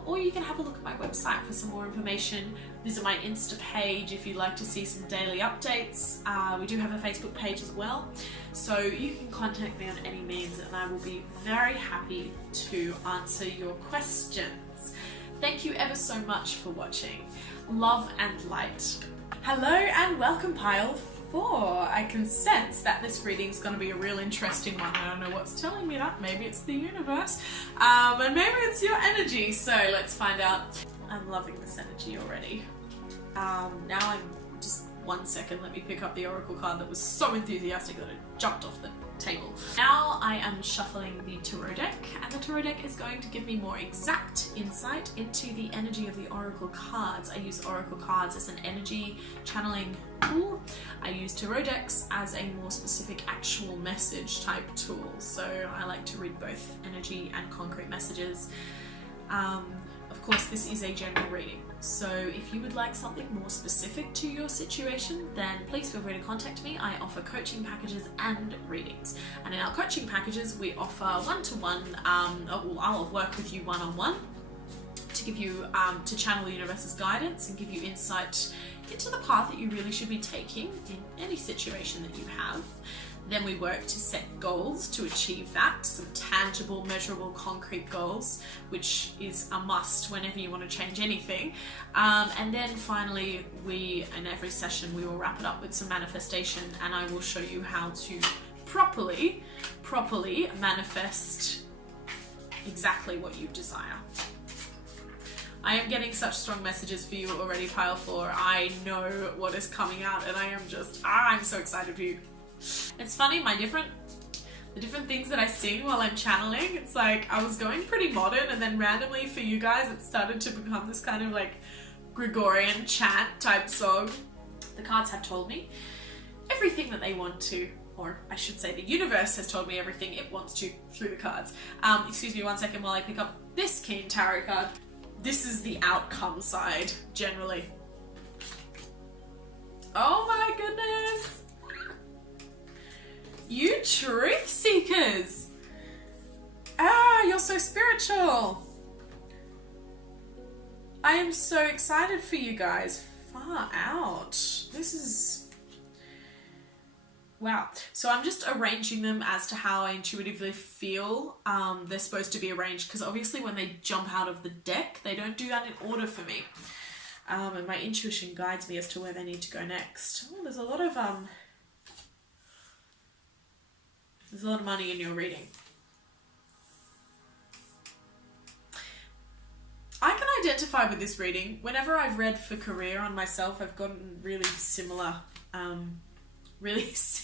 or you can have a look at my website for some more information. Visit my Insta page if you'd like to see some daily updates. We do have a Facebook page as well, so you can contact me on any means and I will be very happy to answer your questions. Thank you ever so much for watching. Love and light. Hello and welcome, Pile 4. I can sense that this reading is going to be a real interesting one. I don't know what's telling me that. Maybe it's the universe, and maybe it's your energy. So let's find out. I'm loving this energy already. Now I'm just 1 second. Let me pick up the oracle card that was so enthusiastic that it jumped off the table. Now I am shuffling the tarot deck, and the tarot deck is going to give me more exact insight into the energy of the oracle cards. I use oracle cards as an energy channeling tool. I use tarot decks as a more specific actual message type tool. So I like to read both energy and concrete messages. Of course, this is a general reading, so if you would like something more specific to your situation, then please feel free to contact me. I offer coaching packages and readings, and in our coaching packages we offer one-to-one, I'll work with you one-on-one to give you, to channel the universe's guidance and give you insight into the path that you really should be taking in any situation that you have. Then we work to set goals to achieve that, some tangible, measurable, concrete goals, which is a must whenever you want to change anything. And then finally, in every session, we will wrap it up with some manifestation, and I will show you how to properly manifest exactly what you desire. I am getting such strong messages for you already, Pile 4. I know what is coming out, and I'm so excited for you. It's funny, the different things that I sing while I'm channeling, it's like I was going pretty modern, and then randomly for you guys it started to become this kind of like Gregorian chant type song. The cards have told me everything that they want to, or I should say the universe has told me everything it wants to through the cards. Excuse me 1 second while I pick up this Keen Tarot card. This is the outcome side, generally. Oh my goodness! You truth seekers! You're so spiritual! I am so excited for you guys. Far out. This is... wow. So I'm just arranging them as to how I intuitively feel they're supposed to be arranged, because obviously when they jump out of the deck, they don't do that in order for me. And my intuition guides me as to where they need to go next. Oh, there's a lot of money in your reading. I can identify with this reading. Whenever I've read for career on myself, I've gotten really similar type readings.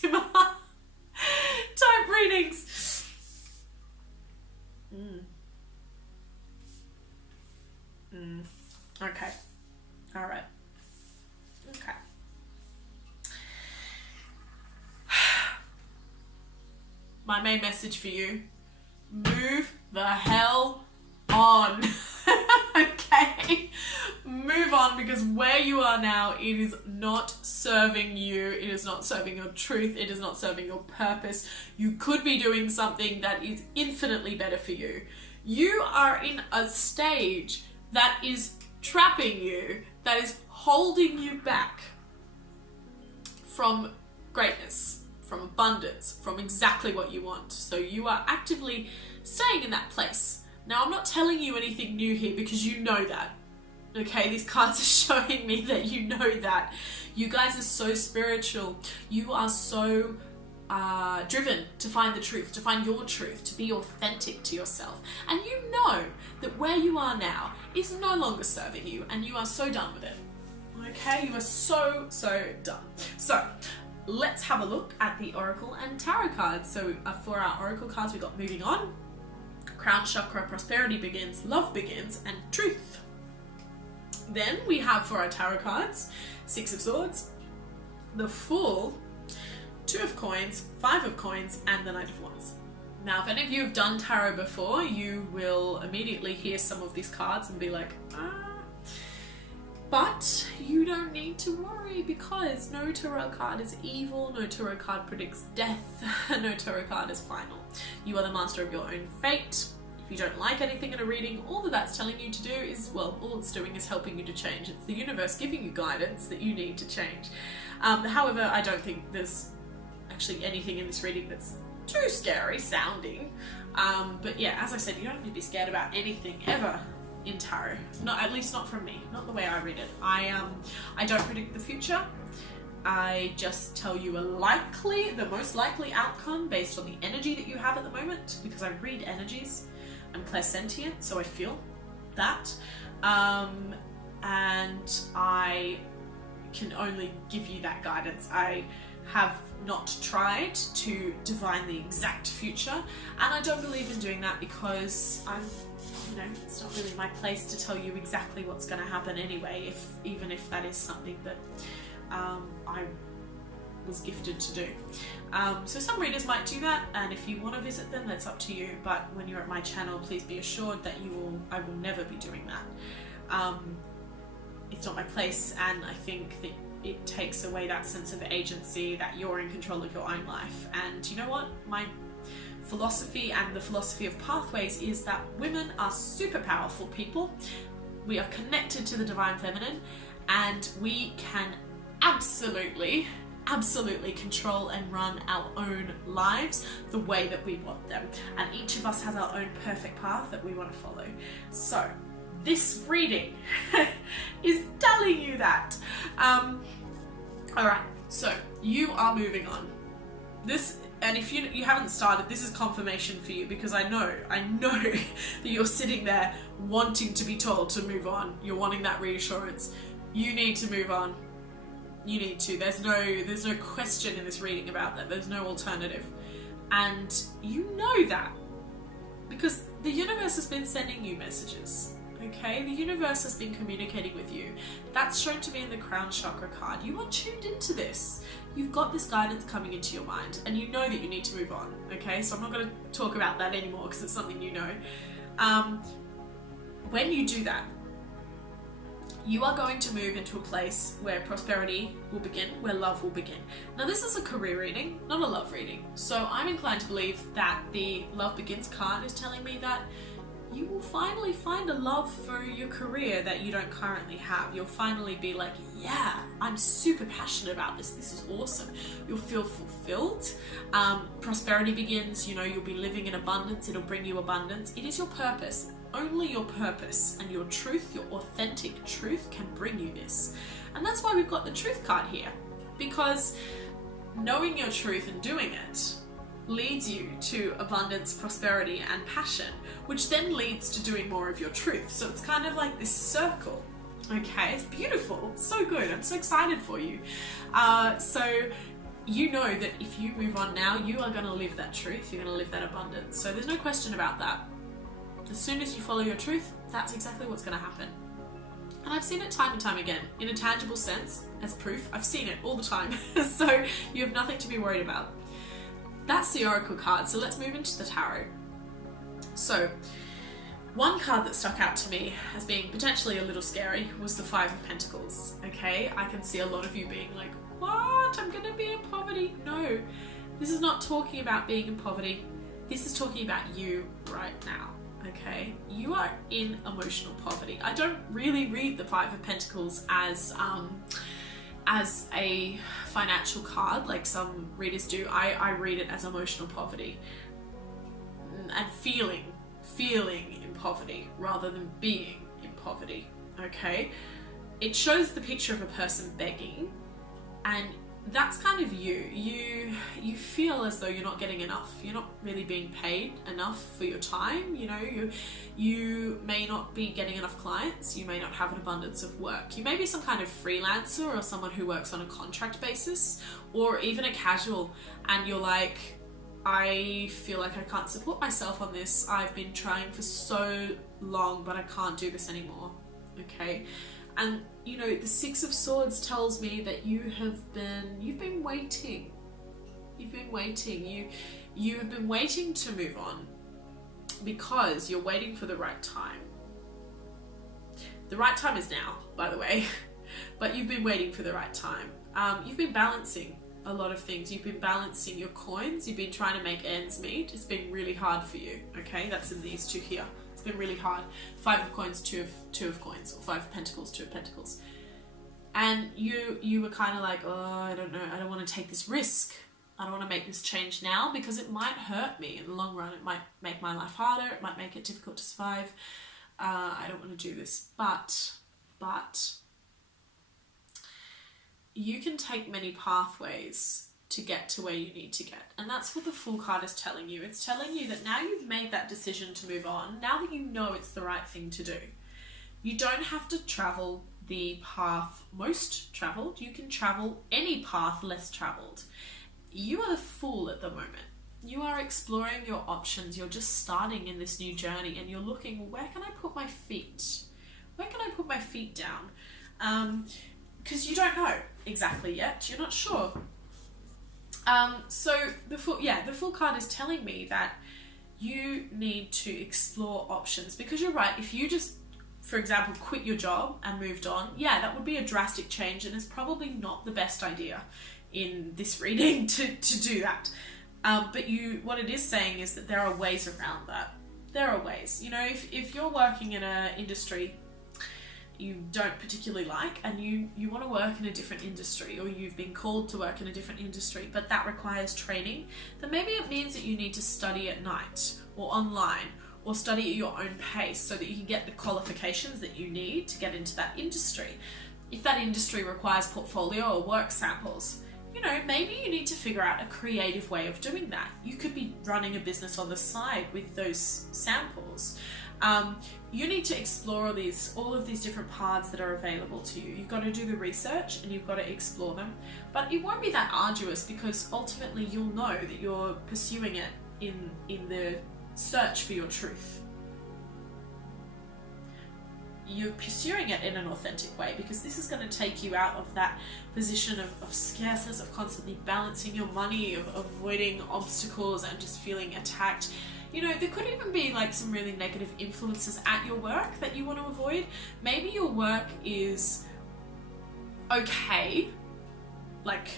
Okay. All right. Okay. My main message for you: move the hell on. Okay? Move on, because where you are now, it is not serving you. It is not serving your truth. It is not serving your purpose. You could be doing something that is infinitely better for you. You are in a stage that is trapping you, that is holding you back from greatness, from abundance, from exactly what you want. So you are actively staying in that place. Now, I'm not telling you anything new here because you know that. Okay, these cards are showing me that you know that. You guys are so spiritual. You are so driven to find the truth, to find your truth, to be authentic to yourself. And you know that where you are now is no longer serving you, and you are so done with it. Okay, you are so done. So let's have a look at the Oracle and Tarot cards. So for our Oracle cards, we got Moving On, Crown Chakra, Prosperity Begins, Love Begins, and Truth. Then we have for our Tarot cards, Six of Swords, the Fool, Two of Coins, Five of Coins, and the Knight of Wands. Now, if any of you have done tarot before, you will immediately hear some of these cards and be like, but you don't need to worry, because no tarot card is evil, no tarot card predicts death, no tarot card is final. You are the master of your own fate. If If you don't like anything in a reading, all that that's telling you to do is, well, all it's doing is helping you to change. It's the universe giving you guidance that you need to change. However, I don't think there's actually anything in this reading that's too scary sounding. But yeah, as I said, you don't need to be scared about anything ever in tarot. Not, at least not from me, not the way I read it. I don't predict the future. I just tell you the most likely outcome based on the energy that you have at the moment, because I read energies. I'm clairsentient, so I feel that. And I can only give you that guidance. I have not tried to divine the exact future, and I don't believe in doing that because it's not really my place to tell you exactly what's going to happen anyway, even if that is something that I was gifted to do. So some readers might do that, and if you want to visit them, that's up to you. But when you're at my channel, please be assured that I will never be doing that. It's not my place, and I think that it takes away that sense of agency, that you're in control of your own life. And you know what? My philosophy and the philosophy of Pathways is that women are super powerful people. We are connected to the divine feminine, and we can absolutely control and run our own lives the way that we want them. And each of us has our own perfect path that we want to follow. So this reading is telling you that. Alright, so you are moving on. And if you haven't started, this is confirmation for you, because I know that you're sitting there wanting to be told to move on. You're wanting that reassurance. You need to move on. You need to. There's no question in this reading about that. There's no alternative. And you know that because the universe has been sending you messages. Okay, the universe has been communicating with you. That's shown to me in the Crown Chakra card. You are tuned into this. You've got this guidance coming into your mind, and you know that you need to move on. Okay, so I'm not going to talk about that anymore because it's something you know. When you do that, you are going to move into a place where prosperity will begin, where love will begin. Now, this is a career reading, not a love reading. So I'm inclined to believe that the Love Begins card is telling me that you will finally find a love for your career that you don't currently have. You'll finally be like, yeah, I'm super passionate about this. This is awesome. You'll feel fulfilled. Prosperity begins, you'll be living in abundance. It'll bring you abundance. It is your purpose. Only your purpose and your truth, your authentic truth, can bring you this. And that's why we've got the truth card here, because knowing your truth and doing it leads you to abundance, prosperity, and passion, which then leads to doing more of your truth. So it's kind of like this circle. Okay, it's beautiful. It's so good. I'm so excited for you. So you know that if you move on now, you are going to live that truth. You're going to live that abundance. So there's no question about that. As soon as you follow your truth, that's exactly what's going to happen. And I've seen it time and time again, in a tangible sense, as proof. I've seen it all the time. So you have nothing to be worried about. That's the Oracle card. So let's move into the Tarot. So one card that stuck out to me as being potentially a little scary was the Five of Pentacles. Okay, I can see a lot of you being like, what? I'm going to be in poverty. No, this is not talking about being in poverty. This is talking about you right now. Okay, you are in emotional poverty. I don't really read the Five of Pentacles as a financial card like some readers do. I read it as emotional poverty and feeling in poverty rather than being in poverty. Okay, it shows the picture of a person begging, and that's kind of you. You feel as though you're not getting enough. You're not really being paid enough for your time. You may not be getting enough clients. You may not have an abundance of work. You may be some kind of freelancer or someone who works on a contract basis, or even a casual, and you're like, I feel like I can't support myself on this. I've been trying for so long, but I can't do this anymore. Okay. And the Six of Swords tells me that you've been waiting. You've been waiting. You've been waiting to move on because you're waiting for the right time. The right time is now, by the way, but you've been waiting for the right time. You've been balancing a lot of things. You've been balancing your coins. You've been trying to make ends meet. It's been really hard for you. Okay, that's in these two here. It's been really hard. 5 of coins, two of coins, or 5 of pentacles, 2 of pentacles. And you were kind of like, oh, I don't know. I don't want to take this risk. I don't want to make this change now because it might hurt me in the long run. It might make my life harder. It might make it difficult to survive. I don't want to do this. But you can take many pathways to get to where you need to get. And that's what the Fool card is telling you. It's telling you that now you've made that decision to move on, now that you know it's the right thing to do, you don't have to travel the path most traveled. You can travel any path less traveled. You are the Fool at the moment. You are exploring your options. You're just starting in this new journey and you're looking, well, where can I put my feet? Where can I put my feet down? Because you don't know exactly yet. You're not sure. So the Fool card is telling me that you need to explore options, because you're right. If you just, for example, quit your job and moved on, yeah, that would be a drastic change and it's probably not the best idea in this reading to do that. But what it is saying is that there are ways around that. There are ways. You know, if you're working in an industry you don't particularly like and you want to work in a different industry, or you've been called to work in a different industry, but that requires training, then maybe it means that you need to study at night or online, or study at your own pace so that you can get the qualifications that you need to get into that industry. If that industry requires portfolio or work samples, you know, maybe you need to figure out a creative way of doing that. You could be running a business on the side with those samples. You need to explore all of these different paths that are available to you. You've got to do the research and you've got to explore them. But it won't be that arduous, because ultimately you'll know that you're pursuing it in the search for your truth. You're pursuing it in an authentic way, because this is going to take you out of that position of scarceness, of constantly balancing your money, of avoiding obstacles and just feeling attacked. You know, there could even be like some really negative influences at your work that you want to avoid. Maybe your work is okay, like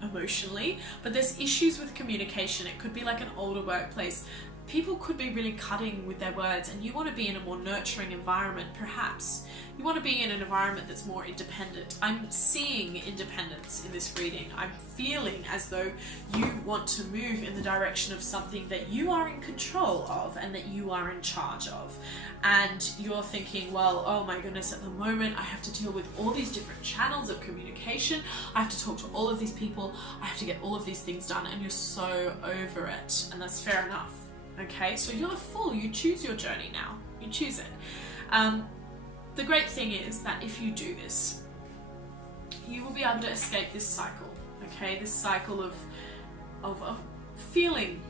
emotionally, but there's issues with communication. It could be like an older workplace. People could be really cutting with their words, and you want to be in a more nurturing environment, perhaps. You want to be in an environment that's more independent. I'm seeing independence in this reading. I'm feeling as though you want to move in the direction of something that you are in control of and that you are in charge of. And you're thinking, well, oh my goodness, at the moment I have to deal with all these different channels of communication. I have to talk to all of these people. I have to get all of these things done, and you're so over it. And that's fair enough. Okay, so you're the Fool. You choose your journey now. You choose it. The great thing is that if you do this, you will be able to escape this cycle. Okay, this cycle of feeling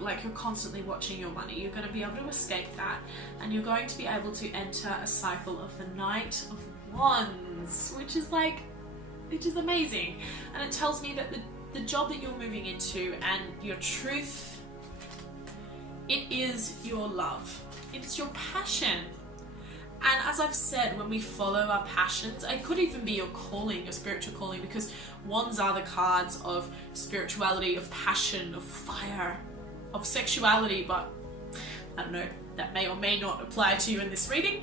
like you're constantly watching your money. You're going to be able to escape that, and you're going to be able to enter a cycle of the Knight of Wands, which is amazing. And it tells me that the job that you're moving into and your truth, it is your love. It's your passion. And as I've said, when we follow our passions, it could even be your calling, your spiritual calling, because wands are the cards of spirituality, of passion, of fire, of sexuality, but I don't know, that may or may not apply to you in this reading.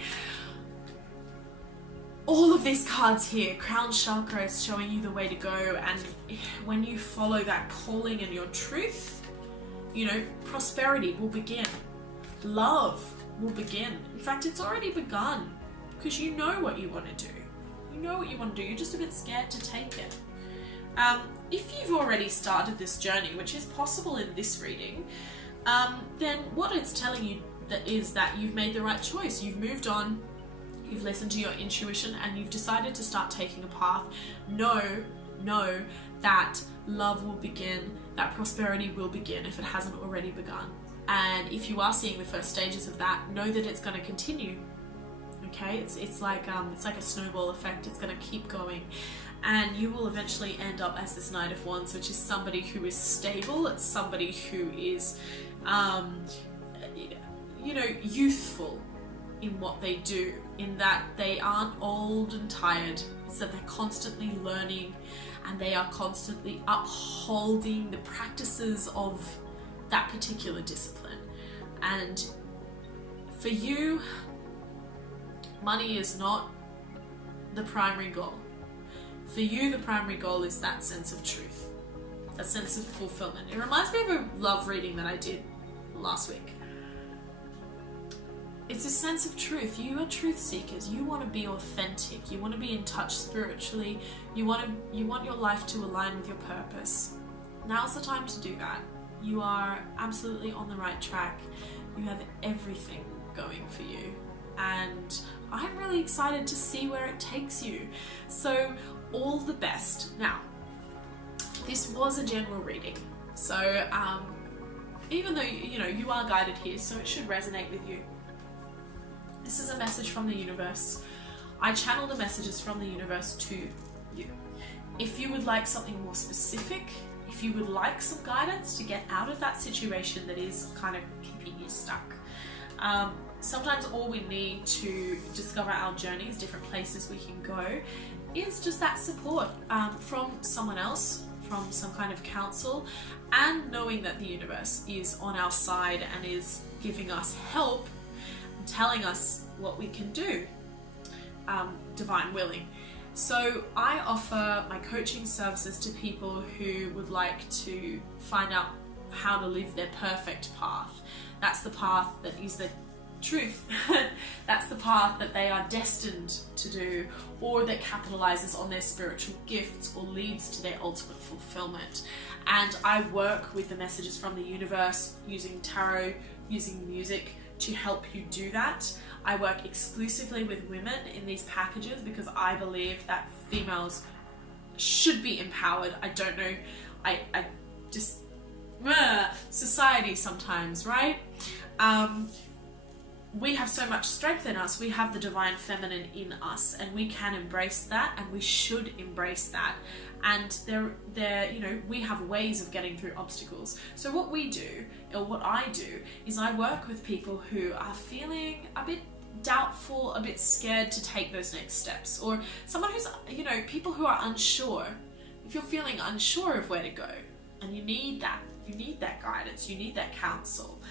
All of these cards here, crown chakra is showing you the way to go, and when you follow that calling and your truth, you know, prosperity will begin. Love will begin. In fact, it's already begun, because you know what you want to do. You know what you want to do. You're just a bit scared to take it. If you've already started this journey, which is possible in this reading, then what it's telling you is that you've made the right choice. You've moved on. You've listened to your intuition, and you've decided to start taking a path. Know that love will begin, that prosperity will begin if it hasn't already begun. And if you are seeing the first stages of that, know that it's going to continue. Okay, it's like a snowball effect. It's going to keep going, and you will eventually end up as this Knight of Wands, which is somebody who is stable. It's somebody who is, youthful in what they do, in that they aren't old and tired. It's that they're constantly learning and they are constantly upholding the practices of that particular discipline. And for you, money is not the primary goal. For you, the primary goal is that sense of truth, that sense of fulfillment. It reminds me of a love reading that I did last week. It's a sense of truth. You are truth seekers. You want to be authentic. You want to be in touch spiritually. You want your life to align with your purpose. Now's the time to do that. You are absolutely on the right track. You have everything going for you. And I'm really excited to see where it takes you. So all the best. Now, this was a general reading. So even though you are guided here, so it should resonate with you. This is a message from the universe. I channel the messages from the universe to you. If you would like something more specific, if you would like some guidance to get out of that situation that is kind of keeping you stuck, sometimes all we need to discover our journeys, different places we can go, is just that support from someone else, from some kind of counsel, and knowing that the universe is on our side and is giving us help, telling us what we can do, divine willing. So I offer my coaching services to people who would like to find out how to live their perfect path. That's the path that is the truth. That's the path that they are destined to do, or that capitalizes on their spiritual gifts or leads to their ultimate fulfillment. And I work with the messages from the universe using tarot, using music to help you do that. I work exclusively with women in these packages because I believe that females should be empowered. I don't know, I just society sometimes, right? We have so much strength in us. We have the divine feminine in us, and we can embrace that, and we should embrace that. And we have ways of getting through obstacles. So what we do, or what I do, is I work with people who are feeling a bit doubtful, a bit scared to take those next steps, or someone who's, people who are unsure. If you're feeling unsure of where to go, and you need that guidance, you need that counsel,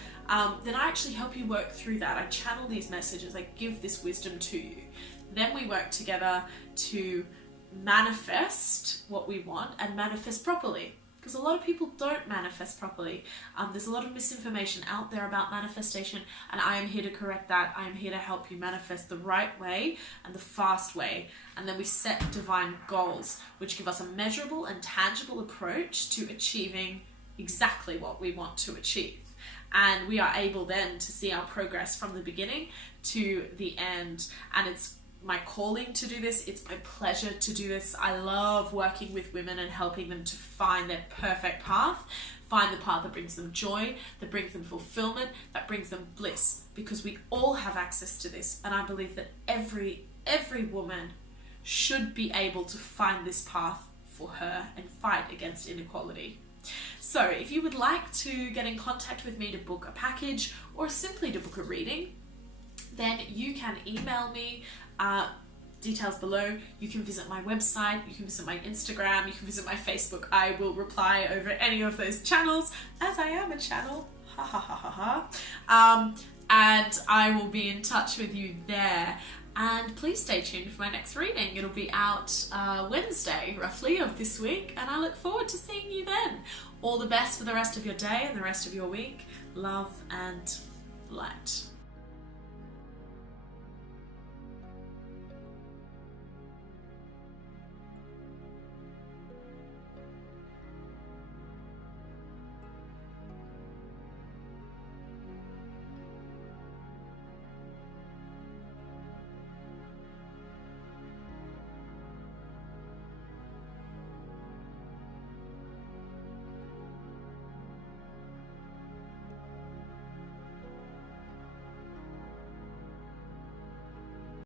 then I actually help you work through that. I channel these messages, I give this wisdom to you. Then we work together to manifest what we want and manifest properly. Because a lot of people don't manifest properly. There's a lot of misinformation out there about manifestation, and I am here to correct that. I am here to help you manifest the right way and the fast way. And then we set divine goals, which give us a measurable and tangible approach to achieving exactly what we want to achieve. And we are able then to see our progress from the beginning to the end. And it's my calling to do this. It's my pleasure to do this. I love working with women and helping them to find their perfect path, find the path that brings them joy, that brings them fulfillment, that brings them bliss, because we all have access to this. And I believe that every woman should be able to find this path for her and fight against inequality. So if you would like to get in contact with me to book a package or simply to book a reading, then you can email me, details below. You can visit my website, you can visit my Instagram, you can visit my Facebook. I will reply over any of those channels, as I am a channel. And I will be in touch with you there. And please stay tuned for my next reading. It'll be out Wednesday, roughly, of this week, and I look forward to seeing you then. All the best for the rest of your day and the rest of your week. Love and light.